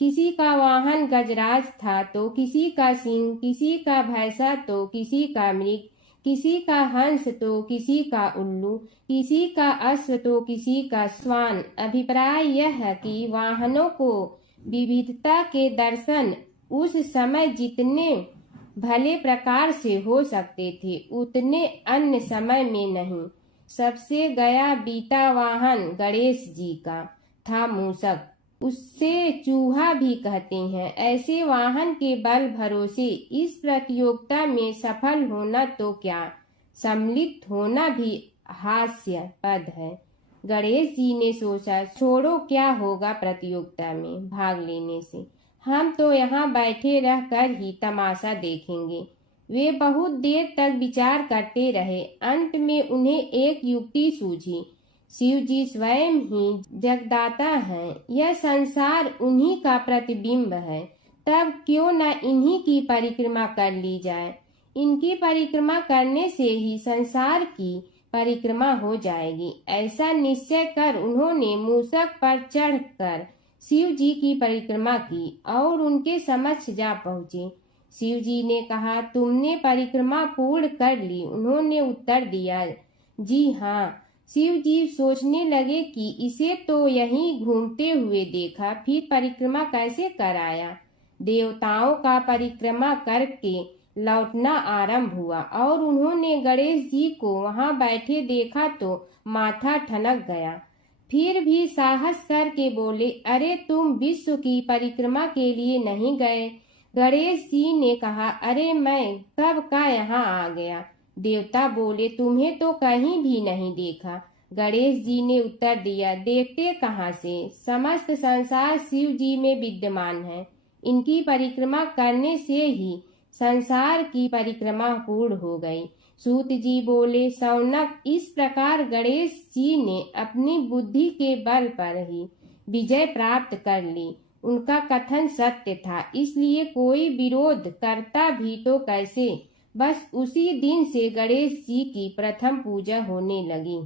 किसी का वाहन गजराज था तो किसी का सिंह, किसी का भैंसा तो किसी का मृग, किसी का हंस तो किसी का उल्लू, किसी का अश्व तो किसी का श्वान। अभिप्राय यह है कि वाहनों को विविधता के दर्शन उस समय जितने भले प्रकार से हो सकते थे उतने अन्य समय में नहीं। सबसे गया बीता वाहन गणेश जी का था मूषक, उससे चूहा भी कहते हैं। ऐसे वाहन के बल भरोसे इस प्रतियोगिता में सफल होना तो क्या, सम्मिलित होना भी हास्यास्पद है। गणेश जी ने सोचा, छोड़ो, क्या होगा प्रतियोगिता में भाग लेने से, हम तो यहाँ बैठे रह कर ही तमाशा देखेंगे। वे बहुत देर तक विचार करते रहे। अंत में उन्हें एक युक्ति सूझी। शिव जी स्वयं ही जगदाता हैं, यह संसार उन्हीं का प्रतिबिंब है, तब क्यों न इन्हीं की परिक्रमा कर ली जाए। इनकी परिक्रमा करने से ही संसार की परिक्रमा हो जाएगी। ऐसा निश्चय कर उन्होंने मूषक पर चढ़कर शिव जी की परिक्रमा की और उनके समक्ष जा पहुँचे। शिव जी ने कहा, तुमने परिक्रमा पूर्ण कर ली? उन्होंने उत्तर दिया, जी हाँ। शिव जी सोचने लगे कि इसे तो यहीं घूमते हुए देखा, फिर परिक्रमा कैसे कराया। देवताओं का परिक्रमा करके लौटना आरंभ हुआ और उन्होंने गणेश जी को वहां बैठे देखा तो माथा ठनक गया। फिर भी साहस करके बोले, अरे तुम विश्व की परिक्रमा के लिए नहीं गए? गणेश जी ने कहा, अरे मैं कब का यहाँ आ गया। देवता बोले, तुम्हें तो कहीं भी नहीं देखा। गणेश जी ने उत्तर दिया, देखते कहाँ से, समस्त संसार शिव जी में विद्यमान है। इनकी परिक्रमा करने से ही संसार की परिक्रमा पूर्ण हो गई। सूत जी बोले, शौनक, इस प्रकार गणेश जी ने अपनी बुद्धि के बल पर ही विजय प्राप्त कर ली। उनका कथन सत्य था, इसलिए कोई विरोध करता भी तो कैसे। बस उसी दिन से गणेश जी की प्रथम पूजा होने लगी।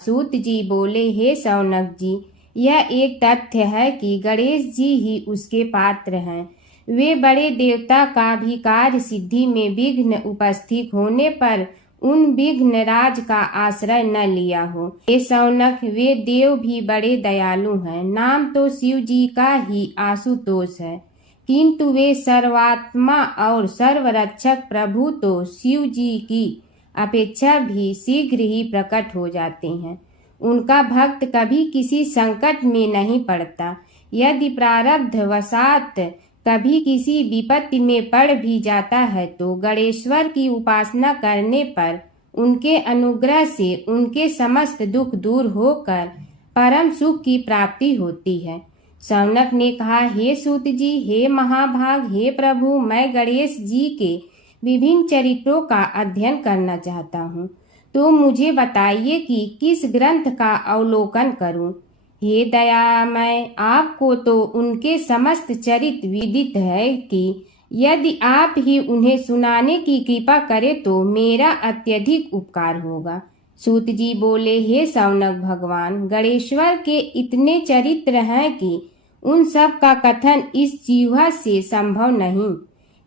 सूत जी बोले, हे शौनक जी, यह एक तथ्य है कि गणेश जी ही उसके पात्र हैं। वे बड़े देवता का भी कार्य सिद्धि में विघ्न उपस्थित होने पर उन विघ्न राज का आश्रय न लिया हो। हे शौनक, वे देव भी बड़े दयालु हैं। नाम तो शिव जी का ही आशुतोष है, किंतु वे सर्वात्मा और सर्वरक्षक प्रभु तो शिव जी की अपेक्षा भी शीघ्र ही प्रकट हो जाते हैं। उनका भक्त कभी किसी संकट में नहीं पड़ता। यदि प्रारब्ध वशात कभी किसी विपत्ति में पड़ भी जाता है तो गणेश्वर की उपासना करने पर उनके अनुग्रह से उनके समस्त दुख दूर होकर परम सुख की प्राप्ति होती है। शौनक ने कहा, हे सूत जी, हे महाभाग, हे प्रभु, मैं गणेश जी के विभिन्न चरित्रों का अध्ययन करना चाहता हूँ, तो मुझे बताइए कि किस ग्रंथ का अवलोकन करूँ। हे दयामय, आपको तो उनके समस्त चरित्र विदित है कि यदि आप ही उन्हें सुनाने की कृपा करें तो मेरा अत्यधिक उपकार होगा। सूत जी बोले, हे शौनक भगवान, गणेश्वर के इतने चरित्र हैं कि उन सब का कथन इस जिह्वा से संभव नहीं,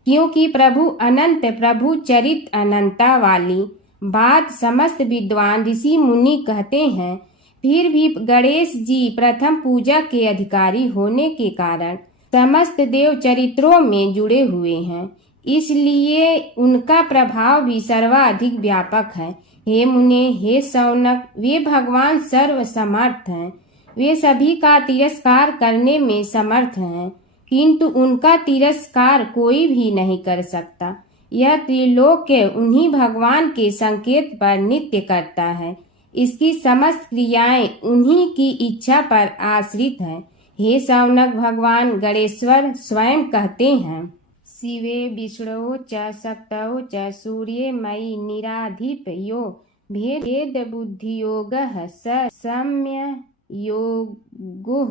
क्योंकि प्रभु अनंत, प्रभु चरित्र अनंता वाली बात समस्त विद्वान ऋषि मुनि कहते हैं। फिर भी गणेश जी प्रथम पूजा के अधिकारी होने के कारण समस्त देव चरित्रों में जुड़े हुए हैं, इसलिए उनका प्रभाव भी सर्वाधिक व्यापक है। हे मुने, हे शौनक, वे भगवान सर्व समर्थ हैं। वे सभी का तिरस्कार करने में समर्थ हैं, किंतु उनका तिरस्कार कोई भी नहीं कर सकता। यह त्रिलोक्य उन्हीं भगवान के संकेत पर नित्य करता है। इसकी समस्त क्रियाएं उन्हीं की इच्छा पर आश्रित हैं। हे शौनक भगवान, गणेश्वर स्वयं कहते हैं, शिवे विष्णु च शक्तौ च सूर्ये मयि निराधिप यो भेद बुद्धि योगः स सम्य योगो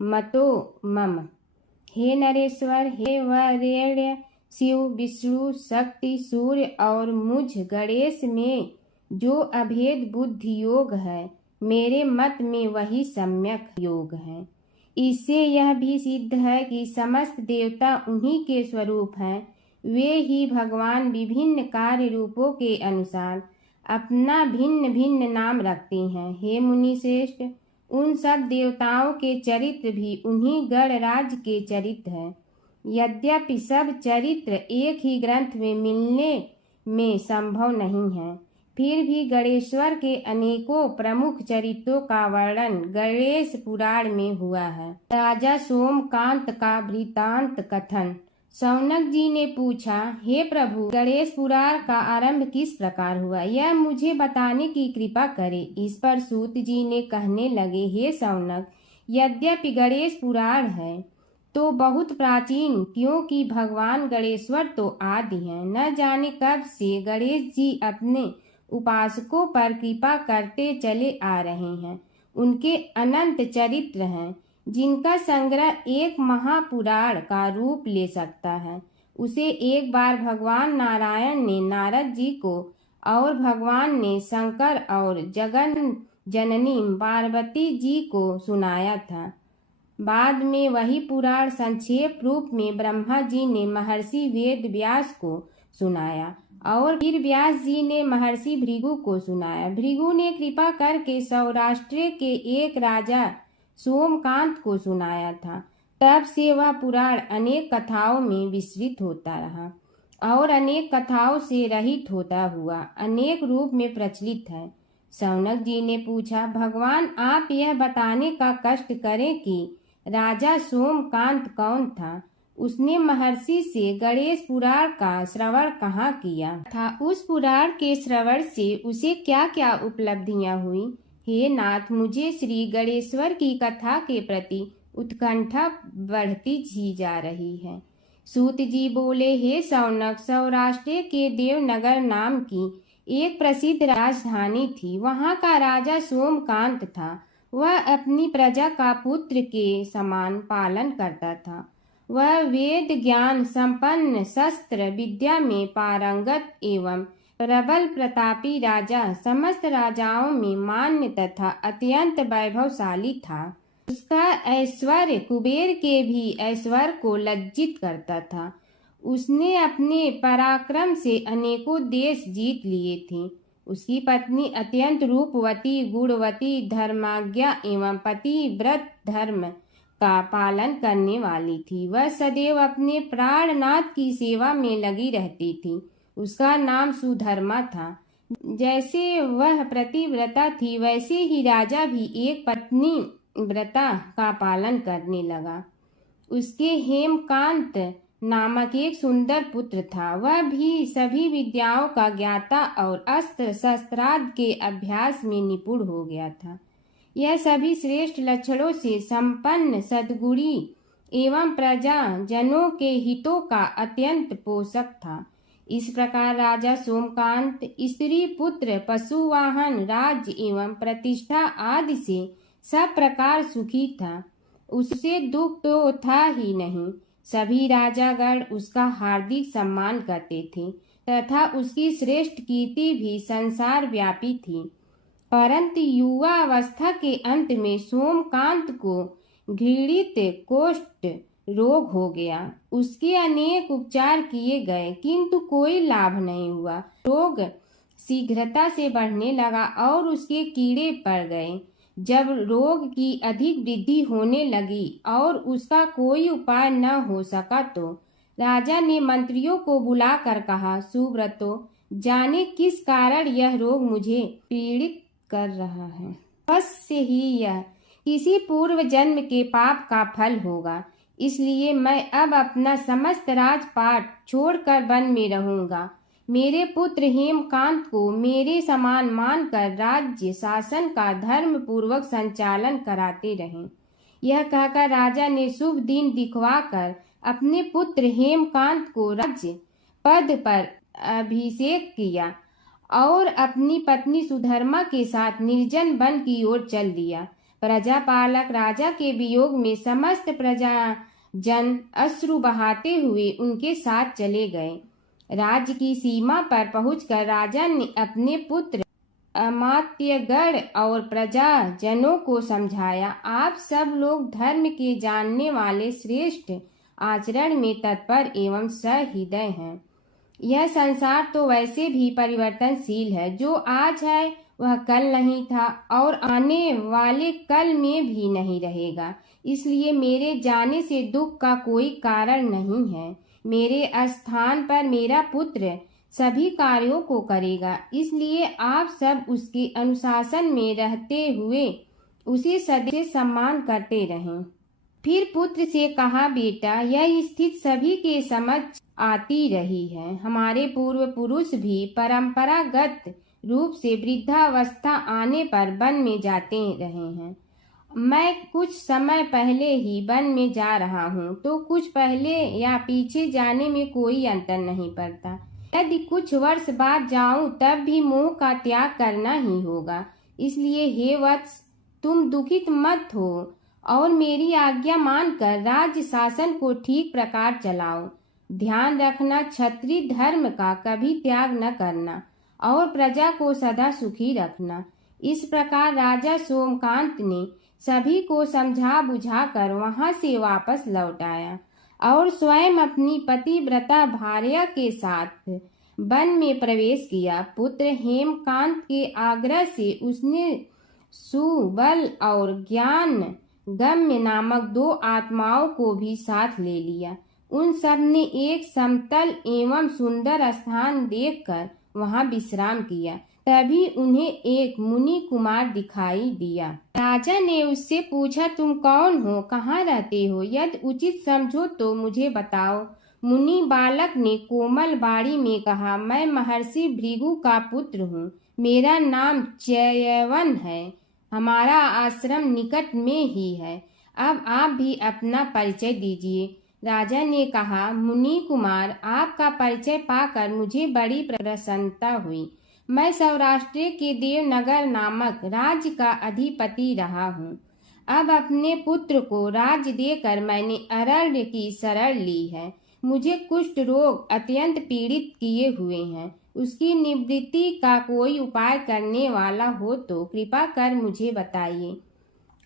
मतो मम। हे नरेश्वर, हे वरेण्य, शिव, विष्णु, शक्ति, सूर्य और मुझ गणेश में जो अभेद बुद्धि योग है, मेरे मत में वही सम्यक योग है। इससे यह भी सिद्ध है कि समस्त देवता उन्हीं के स्वरूप हैं। वे ही भगवान विभिन्न कार्य रूपों के अनुसार अपना भिन्न भिन्न नाम रखते हैं। हे मुनि श्रेष्ठ, उन सब देवताओं के चरित्र भी उन्हीं गणराज के चरित्र हैं। यद्यपि सब चरित्र एक ही ग्रंथ में मिलने में संभव नहीं है, फिर भी गणेश्वर के अनेकों प्रमुख चरित्रों का वर्णन गणेश पुराण में हुआ है। राजा सोमकांत का वृत्तांत कथन शौनक जी ने पूछा, हे प्रभु, गणेश पुराण का आरंभ किस प्रकार हुआ, यह मुझे बताने की कृपा करे। इस पर सूत जी ने कहने लगे, हे शौनक, यद्यपि गणेश पुराण है तो बहुत प्राचीन, क्योंकि भगवान गणेश्वर तो आदि हैं। न जाने कब से गणेश जी अपने उपासकों पर कृपा करते चले आ रहे हैं। उनके अनंत चरित्र हैं, जिनका संग्रह एक महापुराण का रूप ले सकता है। उसे एक बार भगवान नारायण ने नारद जी को और भगवान ने शंकर और जगन जननी पार्वती जी को सुनाया था। बाद में वही पुराण संक्षेप रूप में ब्रह्मा जी ने महर्षि वेद व्यास को सुनाया और फिर व्यास जी ने महर्षि भृगु को सुनाया। भृगु ने कृपा करके सौराष्ट्र के एक राजा सोमकांत को सुनाया था। तब से वह पुराण अनेक कथाओं में विस्तृत होता रहा और अनेक कथाओं से रहित होता हुआ अनेक रूप में प्रचलित है। शौनक जी ने पूछा, भगवान, आप यह बताने का कष्ट करें कि राजा सोमकांत कौन था। उसने महर्षि से गणेश पुराण का श्रवण कहाँ किया था, उस पुराण के श्रवण से उसे क्या क्या उपलब्धियां हुई। हे नाथ, मुझे श्री गणेश्वर की कथा के प्रति उत्कंठा बढ़ती ही जा रही है। सूत जी बोले, हे शौनक, सौराष्ट्र के देवनगर नाम की एक प्रसिद्ध राजधानी थी। वहाँ का राजा सोमकांत था। वह अपनी प्रजा का पुत्र के समान पालन करता था। वह वेद ज्ञान संपन्न, शस्त्र विद्या में पारंगत एवं प्रबल प्रतापी राजा, समस्त राजाओं में मान्य तथा अत्यंत वैभवशाली था। उसका ऐश्वर्य कुबेर के भी ऐश्वर्य को लज्जित करता था। उसने अपने पराक्रम से अनेकों देश जीत लिए थे। उसकी पत्नी अत्यंत रूपवती, गुणवती, धर्माज्ञा एवं पतिव्रत धर्म का पालन करने वाली थी। वह सदैव अपने प्राणनाथ की सेवा में लगी रहती थी। उसका नाम सुधर्मा था। जैसे वह प्रतिव्रता थी, वैसे ही राजा भी एक पत्नी व्रता का पालन करने लगा। उसके हेमकांत नामक एक सुंदर पुत्र था। वह भी सभी विद्याओं का ज्ञाता और अस्त्र शस्त्रादि के अभ्यास में निपुण हो गया था। यह सभी श्रेष्ठ लक्षणों से संपन्न, सद्गुणी एवं प्रजा जनों के हितों का अत्यंत पोषक था। इस प्रकार राजा सोमकांत स्त्री पुत्र, पशु वाहन, राज्य एवं प्रतिष्ठा आदि से सब प्रकार सुखी था। उससे दुख तो था ही नहीं। सभी राजागण उसका हार्दिक सम्मान करते थे तथा उसकी श्रेष्ठ कीर्ति भी संसार व्यापी थी। परंतु युवा अवस्था के अंत में सोमकांत को घृणित कोष्ठ रोग हो गया। उसके अनेक उपचार किए गए, किंतु कोई लाभ नहीं हुआ। रोग शीघ्रता से बढ़ने लगा और उसके कीड़े पड़ गए। जब रोग की अधिक वृद्धि होने लगी और उसका कोई उपाय न हो सका, तो राजा ने मंत्रियों को बुलाकर कहा, सुव्रतो, जाने किस कारण यह रोग मुझे पीड़ित कर रहा है। अवश्य ही यह किसी पूर्व जन्म के पाप का फल होगा। इसलिए मैं अब अपना समस्त राजपाट छोड़कर वन में रहूंगा। मेरे पुत्र हेमकांत को मेरे समान मानकर राज्य शासन का धर्म पूर्वक संचालन कराते रहें। यह कहकर राजा ने शुभ दिन दिखवाकर अपने पुत्र हेमकांत को राज्य पद पर अभिषेक किया और अपनी पत्नी सुधर्मा के साथ निर्जन वन की ओर चल दिया। प्रजापालक राजा के वियोग में समस्त प्रजा जन अश्रु बहाते हुए उनके साथ चले गए। राज्य की सीमा पर पहुंचकर राजा ने अपने पुत्र, अमात्यगण और प्रजा जनों को समझाया, आप सब लोग धर्म के जानने वाले, श्रेष्ठ आचरण में तत्पर एवं सहृदय हैं। यह संसार तो वैसे भी परिवर्तनशील है। जो आज है वह कल नहीं था और आने वाले कल में भी नहीं रहेगा। इसलिए मेरे जाने से दुख का कोई कारण नहीं है। मेरे स्थान पर मेरा पुत्र सभी कार्यों को करेगा। इसलिए आप सब उसके अनुशासन में रहते हुए उसे सदैव सम्मान करते रहें। फिर पुत्र से कहा, बेटा, यह स्थिति सभी के समझ आती रही है। हमारे पूर्व पुरुष भी परंपरागत रूप से वृद्धावस्था आने पर वन में जाते रहे हैं। मैं कुछ समय पहले ही वन में जा रहा हूँ, तो कुछ पहले या पीछे जाने में कोई अंतर नहीं पड़ता। यदि कुछ वर्ष बाद जाऊं तब भी मोह का त्याग करना ही होगा। इसलिए हे वत्स, तुम दुखित मत हो और मेरी आज्ञा मानकर राज्य शासन को ठीक प्रकार चलाओ। ध्यान रखना, क्षत्रिय धर्म का कभी त्याग न करना और प्रजा को सदा सुखी रखना। इस प्रकार राजा सोमकांत ने सभी को समझा बुझाकर वहां से वापस लौट आया और स्वयं अपनी पतिव्रता भार्या के साथ वन में प्रवेश किया। पुत्र हेमकांत के आग्रह से उसने सुबल और ज्ञान गम्य नामक 2 आत्माओं को भी साथ ले लिया। उन सब ने एक समतल एवं सुंदर स्थान देखकर वहां विश्राम किया। तभी उन्हें एक मुनि कुमार दिखाई दिया। राजा ने उससे पूछा, तुम कौन हो, कहाँ रहते हो? यदि उचित समझो तो मुझे बताओ। मुनि बालक ने कोमल बाड़ी में कहा, मैं महर्षि भृगु का पुत्र हूँ। मेरा नाम च्यवन है। हमारा आश्रम निकट में ही है। अब आप भी अपना परिचय दीजिए। राजा ने कहा, मुनि कुमार, आपका परिचय पाकर मुझे बड़ी प्रसन्नता हुई। मैं सौराष्ट्र के देवनगर नामक राज्य का अधिपति रहा हूँ। अब अपने पुत्र को राज्य देकर मैंने अरण्य की शरण ली है। मुझे कुष्ठ रोग अत्यंत पीड़ित किए हुए हैं। उसकी निवृत्ति का कोई उपाय करने वाला हो तो कृपा कर मुझे बताइए।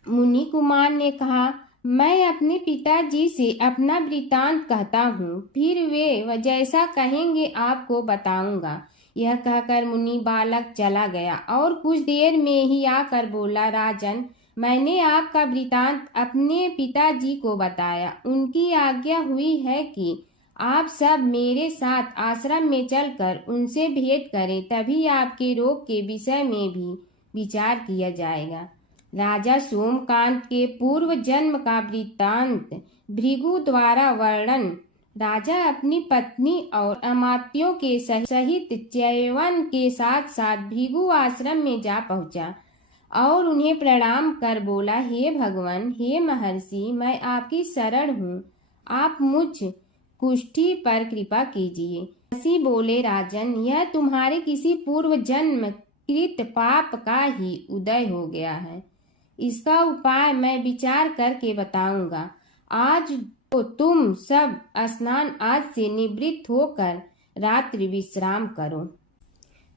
मुनि कुमार ने कहा, मैं अपने पिताजी से अपना वृतांत कहता हूँ, फिर वे जैसा कहेंगे आपको बताऊंगा। यह कहकर मुनि बालक चला गया और कुछ देर में ही आकर बोला, राजन, मैंने आपका वृतांत अपने पिताजी को बताया। उनकी आज्ञा हुई है कि आप सब मेरे साथ आश्रम में चलकर उनसे भेंट करें, तभी आपके रोग के विषय में भी विचार किया जाएगा। राजा सोमकांत के पूर्व जन्म का वृत्तांत भृगु द्वारा वर्णन। राजा अपनी पत्नी और अमात्यों के सहित च्यवन के साथ साथ भृगु आश्रम में जा पहुंचा और उन्हें प्रणाम कर बोला, हे भगवान, हे महर्षि, मैं आपकी शरण हूँ। आप मुझ कुष्ठी पर कृपा कीजिए। महर्षि बोले, राजन, यह तुम्हारे किसी पूर्व जन्म कृत पाप का ही उदय हो गया है। इसका उपाय मैं विचार करके बताऊंगा। आज तो तुम सब स्नान आदि से निवृत्त होकर रात्रि विश्राम करो।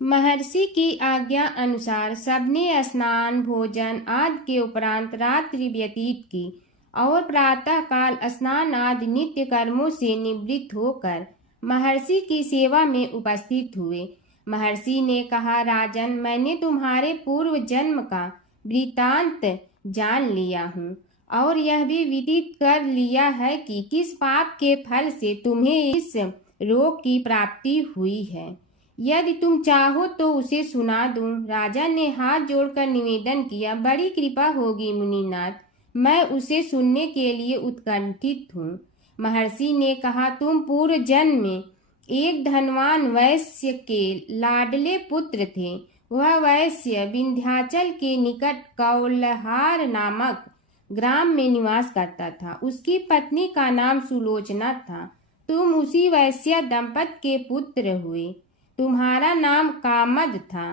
महर्षि की आज्ञा अनुसार सबने स्नान भोजन आदि के उपरांत रात्रि व्यतीत की और प्रातः काल स्नान आदि नित्य कर्मों से निवृत्त होकर महर्षि की सेवा में उपस्थित हुए। महर्षि ने कहा, राजन, मैंने तुम्हारे पूर्व जन्म का वृतांत जान लिया हूँ और यह भी विदित कर लिया है कि किस पाप के फल से तुम्हें इस रोग की प्राप्ति हुई है। यदि तुम चाहो तो उसे सुना दूं। राजा ने हाथ जोड़कर निवेदन किया, बड़ी कृपा होगी मुनिनाथ, मैं उसे सुनने के लिए उत्कंठित हूँ। महर्षि ने कहा, तुम पूर्व जन्म में एक धनवान वैश्य के लाडले पुत्र थे। वह वैश्य विंध्याचल के निकट कौलहार नामक ग्राम में निवास करता था। उसकी पत्नी का नाम सुलोचना था। तुम उसी वैश्य दंपत के पुत्र हुए। तुम्हारा नाम कामद था।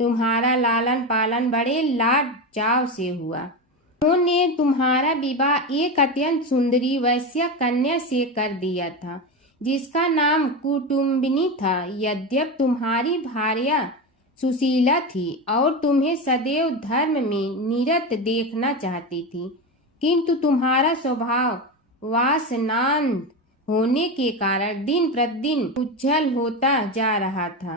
तुम्हारा लालन पालन बड़े लाड चाव से हुआ। उन्होंने तुम्हारा विवाह एक अत्यंत सुंदरी वैश्य कन्या से कर दिया था, जिसका नाम कुटुम्बिनी था। यद्यप तुम्हारी भार्या सुशीला थी और तुम्हें सदैव धर्म में निरत देखना चाहती थी, किंतु तुम्हारा स्वभाव वासनांध होने के कारण दिन प्रतिदिन उज्जवल होता जा रहा था।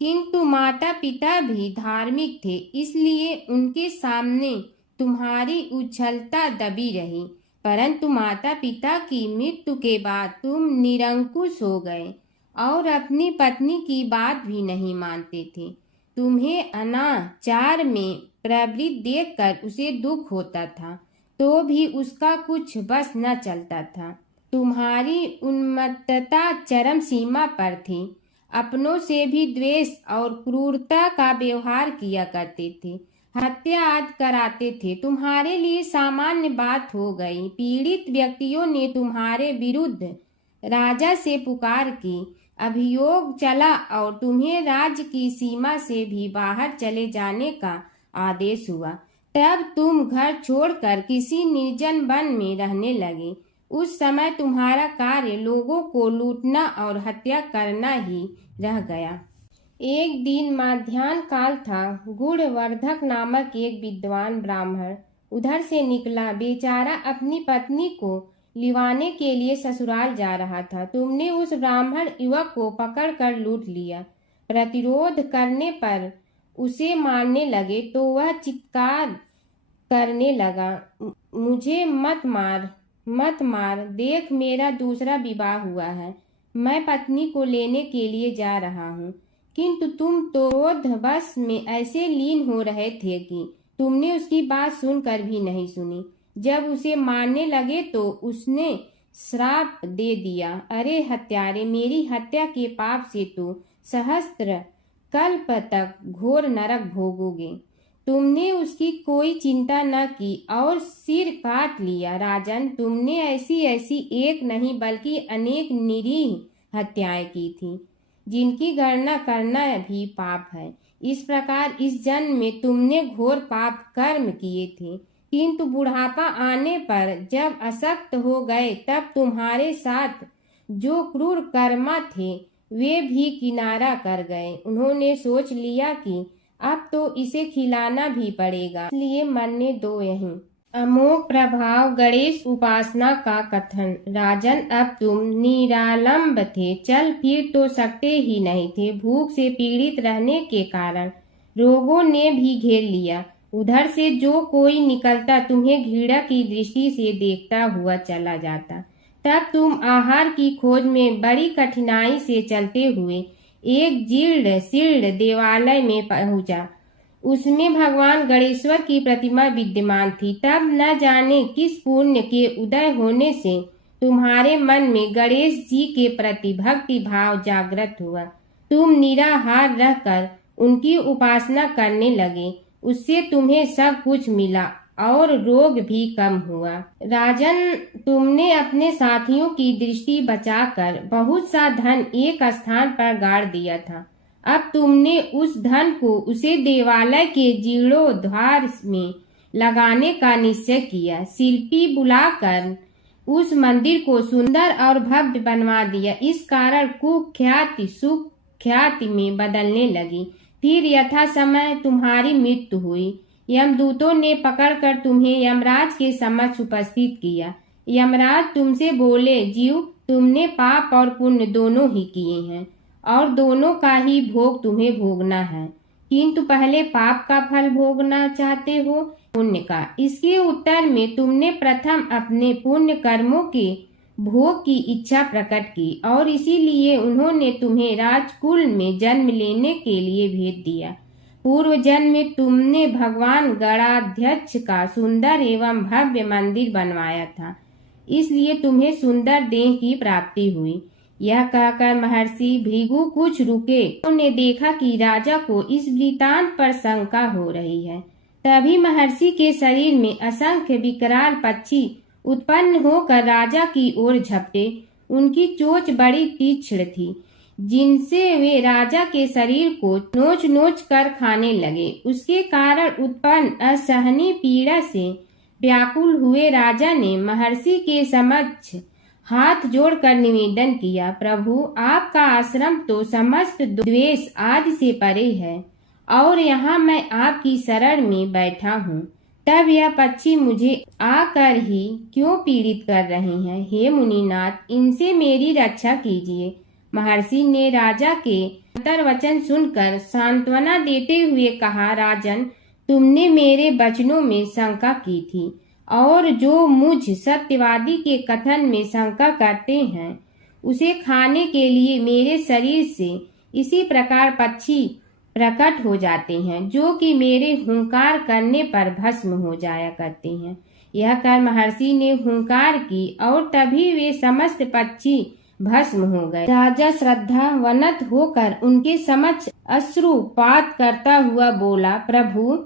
किंतु माता पिता भी धार्मिक थे, इसलिए उनके सामने तुम्हारी उज्ज्वलता दबी रही। परंतु माता पिता की मृत्यु के बाद तुम निरंकुश हो गए और अपनी पत्नी की बात भी नहीं मानते थे। तुम्हें अनाचार में प्रवृत्त देखकर उसे दुख होता था। तो भी उसका कुछ बस न चलता था। तुम्हारी उन्मत्तता चरम सीमा पर थी। अपनों से भी द्वेष और क्रूरता का व्यवहार किया करते थे, हत्या आदि कराते थे। तुम्हारे लिए सामान्य बात हो गई। पीड़ित व्यक्तियों ने तुम्हारे विरुद्ध राजा से पुकार की, अभियोग चला और तुम्हें राज्य की सीमा से भी बाहर चले जाने का आदेश हुआ। तब तुम घर छोड़कर किसी निर्जन वन में रहने लगे। उस समय तुम्हारा कार्य लोगों को लूटना और हत्या करना ही रह गया। एक दिन माध्याह्न काल था। गुणवर्धक नामक एक विद्वान ब्राह्मण उधर से निकला। बेचारा अपनी पत्नी को लिवाने के लिए ससुराल जा रहा था। तुमने उस ब्राह्मण युवक को पकड़कर लूट लिया। प्रतिरोध करने पर उसे मारने लगे तो वह चित्कार करने लगा, मुझे मत मार, मत मार, देख मेरा दूसरा विवाह हुआ है, मैं पत्नी को लेने के लिए जा रहा हूँ। किंतु तुम तो क्रोधवश में ऐसे लीन हो रहे थे कि तुमने उसकी बात सुनकर भी नहीं सुनी। जब उसे मारने लगे तो उसने श्राप दे दिया, अरे हत्यारे, मेरी हत्या के पाप से तो सहस्त्र कल्प तक घोर नरक भोगोगे। तुमने उसकी कोई चिंता न की और सिर काट लिया। राजन, तुमने ऐसी ऐसी एक नहीं बल्कि अनेक निरीह हत्याएं की थी, जिनकी गणना करना भी पाप है। इस प्रकार इस जन्म में तुमने घोर पाप कर्म किए थे, किंतु बुढ़ापा आने पर जब अशक्त हो गए तब तुम्हारे साथ जो क्रूर कर्मा थे वे भी किनारा कर गए। उन्होंने सोच लिया कि अब तो इसे खिलाना भी पड़ेगा, इसलिए मरने दो यहीं। अमोघ प्रभाव गणेश उपासना का कथन। राजन, अब तुम निरालंब थे, चल फिर तो सकते ही नहीं थे। भूख से पीड़ित रहने के कारण रोगों ने भी घेर लिया। उधर से जो कोई निकलता तुम्हें घृणा की दृष्टि से देखता हुआ चला जाता। तब तुम आहार की खोज में बड़ी कठिनाई से चलते हुए एक जीर्ण शीर्ण देवालय में पहुंचा। उसमें भगवान गणेश्वर की प्रतिमा विद्यमान थी। तब न जाने किस पुण्य के उदय होने से तुम्हारे मन में गणेश जी के प्रति भक्ति भाव जागृत हुआ। तुम निराहार रहकर उनकी उपासना करने लगे। उससे तुम्हें सब कुछ मिला और रोग भी कम हुआ। राजन, तुमने अपने साथियों की दृष्टि बचाकर बहुत सा धन एक स्थान पर गाड़ दिया था। अब तुमने उस धन को उसे देवालय के जीर्णोद्धार में लगाने का निश्चय किया। शिल्पी बुलाकर उस मंदिर को सुंदर और भव्य बनवा दिया। इस कारण कुख्याति सुख्याति में बदलने लगी। फिर यथा समय तुम्हारी मृत्यु हुई। यमदूतों ने पकड़कर तुम्हें यमराज के समक्ष उपस्थित किया। यमराज तुमसे बोले, जीव, तुमने पाप और पुण्य दोनों ही किए हैं और दोनों का ही भोग तुम्हें भोगना है, किंतु पहले पाप का फल भोगना चाहते हो पुण्य का। इसके उत्तर में तुमने प्रथम अपने पुण्य कर्मों के भोग की इच्छा प्रकट की और इसीलिए उन्होंने तुम्हें राजकुल में जन्म लेने के लिए भेज दिया। पूर्व जन्म में तुमने भगवान गणाध्यक्ष का सुंदर एवं भव्य मंदिर बनवाया था, इसलिए तुम्हें सुंदर देह की प्राप्ति हुई। यह कहकर महर्षि भृगु कुछ रुके। उन्होंने देखा कि राजा को इस वृतांत पर शंका हो रही है। तभी महर्षि के शरीर में असंख्य विकराल पक्षी उत्पन्न होकर राजा की ओर झपटे। उनकी चोंच बड़ी तीक्ष्ण थी, जिनसे वे राजा के शरीर को नोच नोच कर खाने लगे। उसके कारण उत्पन्न असहनीय पीड़ा से व्याकुल हुए राजा ने महर्षि के समक्ष हाथ जोड़कर निवेदन किया, प्रभु, आपका आश्रम तो समस्त द्वेष आदि से परे है और यहाँ मैं आपकी शरण में बैठा हूँ। तब यह पक्षी मुझे आकर ही क्यों पीड़ित कर रहे हैं? हे मुनिनाथ, इनसे मेरी रक्षा कीजिए। महर्षि ने राजा के अंतर्वचन सुनकर सांत्वना देते हुए कहा, राजन, तुमने मेरे वचनों में शंका की थी और जो मुझ सत्यवादी के कथन में शंका करते हैं उसे खाने के लिए मेरे शरीर से इसी प्रकार पक्षी प्रकट हो जाते हैं, जो कि मेरे हुंकार करने पर भस्म हो जाया करते हैं। यह कर महर्षि ने हुंकार की और तभी वे समस्त पक्षी भस्म हो गए। राजा श्रद्धावनत होकर उनके समक्ष अश्रुपात करता हुआ बोला, प्रभु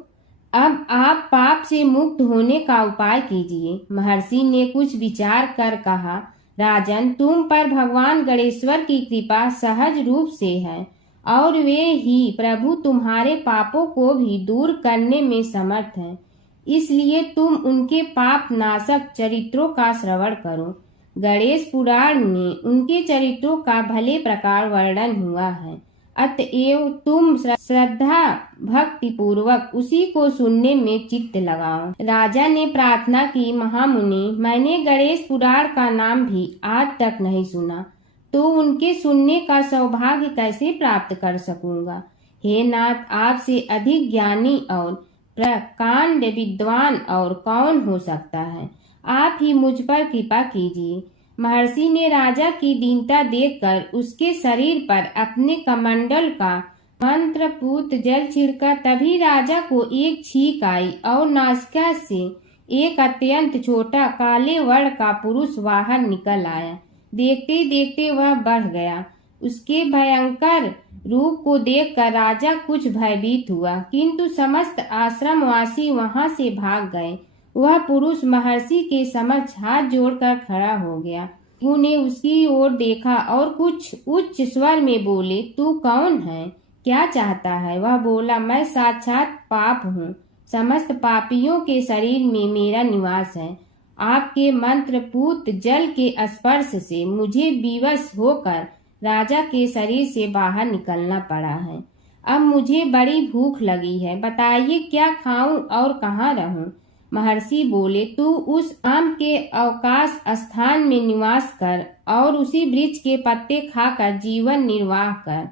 अब आप पाप से मुक्त होने का उपाय कीजिए। महर्षि ने कुछ विचार कर कहा, राजन तुम पर भगवान गणेश्वर की कृपा सहज रूप से है और वे ही प्रभु तुम्हारे पापों को भी दूर करने में समर्थ हैं। इसलिए तुम उनके पाप नाशक चरित्रों का श्रवण करो। गणेश पुराण में उनके चरित्रों का भले प्रकार वर्णन हुआ है, अतएव तुम श्रद्धा भक्ति पूर्वक उसी को सुनने में चित्त लगाओ। राजा ने प्रार्थना की, महामुनि मैंने गणेश पुराण का नाम भी आज तक नहीं सुना, तो उनके सुनने का सौभाग्य कैसे प्राप्त कर सकूंगा। हे नाथ, आपसे अधिक ज्ञानी और प्रकांड विद्वान और कौन हो सकता है। आप ही मुझ पर कृपा कीजिए। महर्षि ने राजा की दीनता देखकर उसके शरीर पर अपने कमंडल का मंत्रपूत जल छिड़का। तभी राजा को एक छींक आई और नासिका से एक अत्यंत छोटा काले वर्ण का पुरुष बाहर निकल आया। देखते देखते वह बढ़ गया। उसके भयंकर रूप को देखकर राजा कुछ भयभीत हुआ, किंतु समस्त आश्रमवासी वहां से भाग गए। वह पुरुष महर्षि के समक्ष हाथ जोड़कर खड़ा हो गया। उन्हें उसकी ओर देखा और कुछ उच्च स्वर में बोले, तू कौन है, क्या चाहता है। वह बोला, मैं साक्षात पाप हूँ, समस्त पापियों के शरीर में मेरा निवास है। आपके मंत्रपूत जल के स्पर्श से मुझे विवश होकर राजा के शरीर से बाहर निकलना पड़ा है। अब मुझे बड़ी भूख लगी है, बताइए क्या खाऊं और कहाँ रहूं। महर्षि बोले, तू उस आम के अवकाश स्थान में निवास कर और उसी वृक्ष के पत्ते खाकर जीवन निर्वाह कर।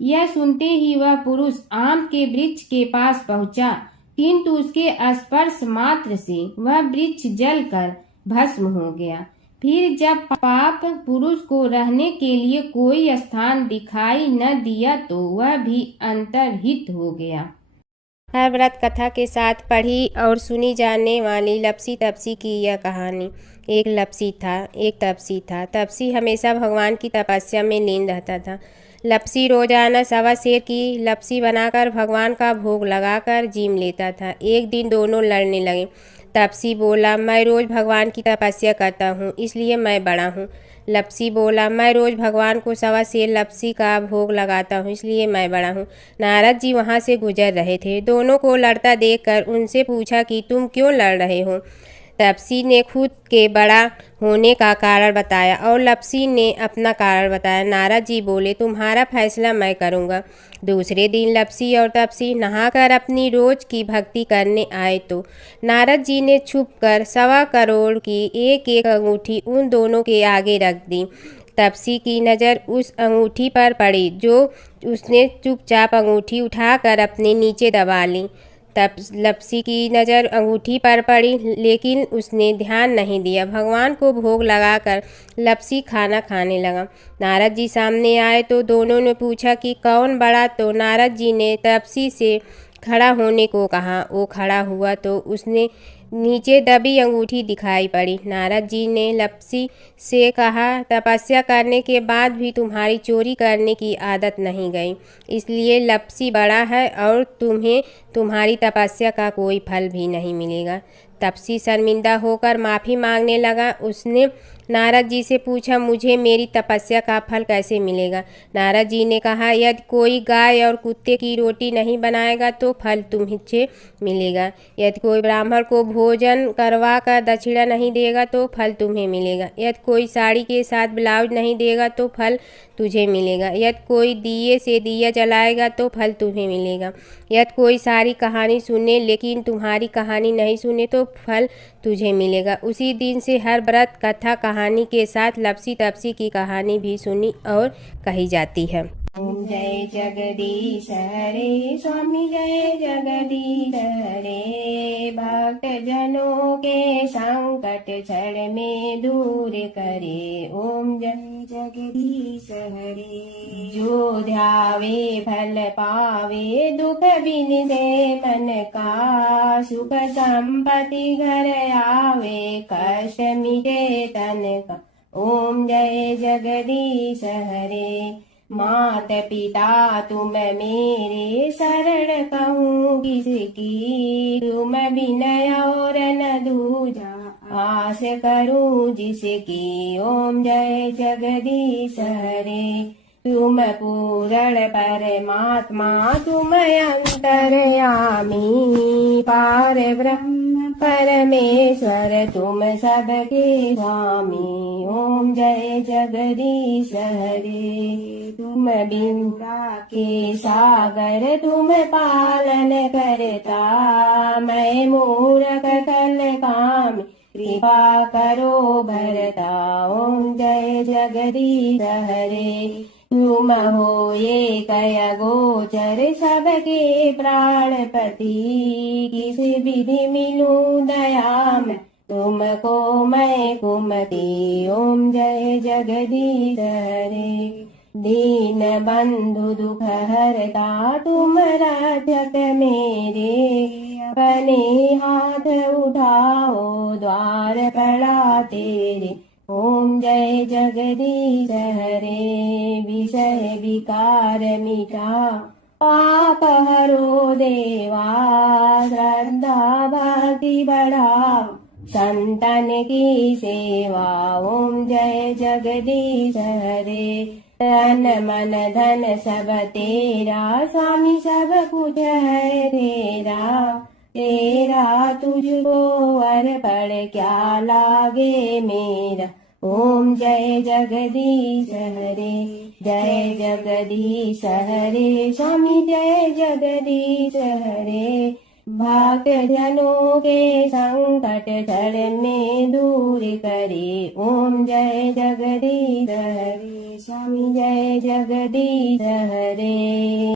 यह सुनते ही वह पुरुष आम के वृक्ष के पास पहुंचा, किंतु उसके स्पर्श मात्र से वह वृक्ष जलकर भस्म हो गया। फिर जब पाप पुरुष को रहने के लिए कोई स्थान दिखाई न दिया तो वह भी अंतर्हित हो गया। हर व्रत कथा के साथ पढ़ी और सुनी जाने वाली लपसी तपसी की यह कहानी। एक लपसी था, एक तपसी था। तपसी हमेशा भगवान की तपस्या में लीन रहता था। लपसी रोजाना सवा सेर की लपसी बनाकर भगवान का भोग लगाकर जीम लेता था। एक दिन दोनों लड़ने लगे। तपसी बोला, मैं रोज भगवान की तपस्या करता हूँ, इसलिए मैं बड़ा हूँ। लपसी बोला, मैं रोज भगवान को सवा सेर लपसी का भोग लगाता हूँ, इसलिए मैं बड़ा हूँ। नारद जी वहाँ से गुजर रहे थे। दोनों को लड़ता देखकर उनसे पूछा कि तुम क्यों लड़ रहे हो। तपसी ने खुद के बड़ा होने का कारण बताया और लपसी ने अपना कारण बताया। नारद जी बोले, तुम्हारा फैसला मैं करूँगा। दूसरे दिन लपसी और तपसी नहाकर अपनी रोज की भक्ति करने आए तो नारद जी ने छुपकर 1.25 करोड़ की एक एक अंगूठी उन दोनों के आगे रख दी। तपसी की नज़र उस अंगूठी पर पड़ी जो उसने चुपचाप अंगूठी उठाकर अपने नीचे दबा ली। तब लपसी की नज़र अंगूठी पर पड़ी, लेकिन उसने ध्यान नहीं दिया। भगवान को भोग लगाकर लपसी खाना खाने लगा। नारद जी सामने आए तो दोनों ने पूछा कि कौन बड़ा, तो नारद जी ने तपसी से खड़ा होने को कहा। वो खड़ा हुआ तो उसने नीचे दबी अंगूठी दिखाई पड़ी। नारद जी ने लपसी से कहा, तपस्या करने के बाद भी तुम्हारी चोरी करने की आदत नहीं गई, इसलिए लपसी बड़ा है और तुम्हें तुम्हारी तपस्या का कोई फल भी नहीं मिलेगा। तपसी शर्मिंदा होकर माफ़ी मांगने लगा। उसने नारद जी से पूछा, मुझे मेरी तपस्या का फल कैसे मिलेगा। नारद जी ने कहा, यदि कोई गाय और कुत्ते की रोटी नहीं बनाएगा तो फल तुम्हें मिलेगा। यदि कोई ब्राह्मण को भोजन करवा कर दक्षिणा नहीं देगा तो फल तुम्हें मिलेगा। यदि कोई साड़ी के साथ ब्लाउज नहीं देगा तो फल तुझे मिलेगा। यदि कोई दिए से दिया जलाएगा तो फल तुम्हें मिलेगा। यदि कोई सारी कहानी सुने लेकिन तुम्हारी कहानी नहीं सुने तो फल तुझे मिलेगा। उसी दिन से हर व्रत कथा कहानी के साथ लपसी तपसी की कहानी भी सुनी और कही जाती है। ओम जय जगदीश हरे स्वामी जय जगदीश हरे। भक्त जनों के संकट क्षण में दूर करे। ओम जय जगदीश हरे। जो ध्यावे फल पावे दुख बिन दे मन का। सुख संपत्ति घर आवे कष्ट मिटे तन का। ओम जय जगदीश हरे। मात पिता तुम मेरे शरण कहूँ किसकी। तुम विनय और न दूजा आस करूँ जिसकी। ओम जय जगदीश हरे। तुम पूर्ण परमात्मा तुम अंतर्यामी। पार ब्रह्म परमेश्वर तुम सबके स्वामी। ओम जय जगदीश हरे। तुम बिंदा के सागर तुम पालन करता। मैं मूर्ख कल काम कृपा करो भरता। ओम जय जगदीश हरे। तुम हो ये कय गोचर सबके प्राणपति। किस विधि मिलूं दया में तुमको मैं कुमति। ओम जय जगदीश हरे। दीन बंधु दुख हरता तुम रक्षक मेरे। अपने हाथ उठाओ द्वार पड़ा तेरे। ओम जय जगदीश हरे। विषय विकार मिटा पाप हरो देवा। श्रद्धा भक्ति बढ़ाओ संतन की सेवा। ओम जय जगदीश हरे। तन मन धन सब तेरा स्वामी सब कुछ है तेरा। तेरा तुझको अर्पण क्या लागे मेरा। ओम जय जगदीश हरे। जय जगदीश हरे स्वामी जय जगदीश हरे। भक्त जनों के संकट क्षण में दूर करे। ओम जय जगदीश हरे स्वामी जय जगदीश हरे।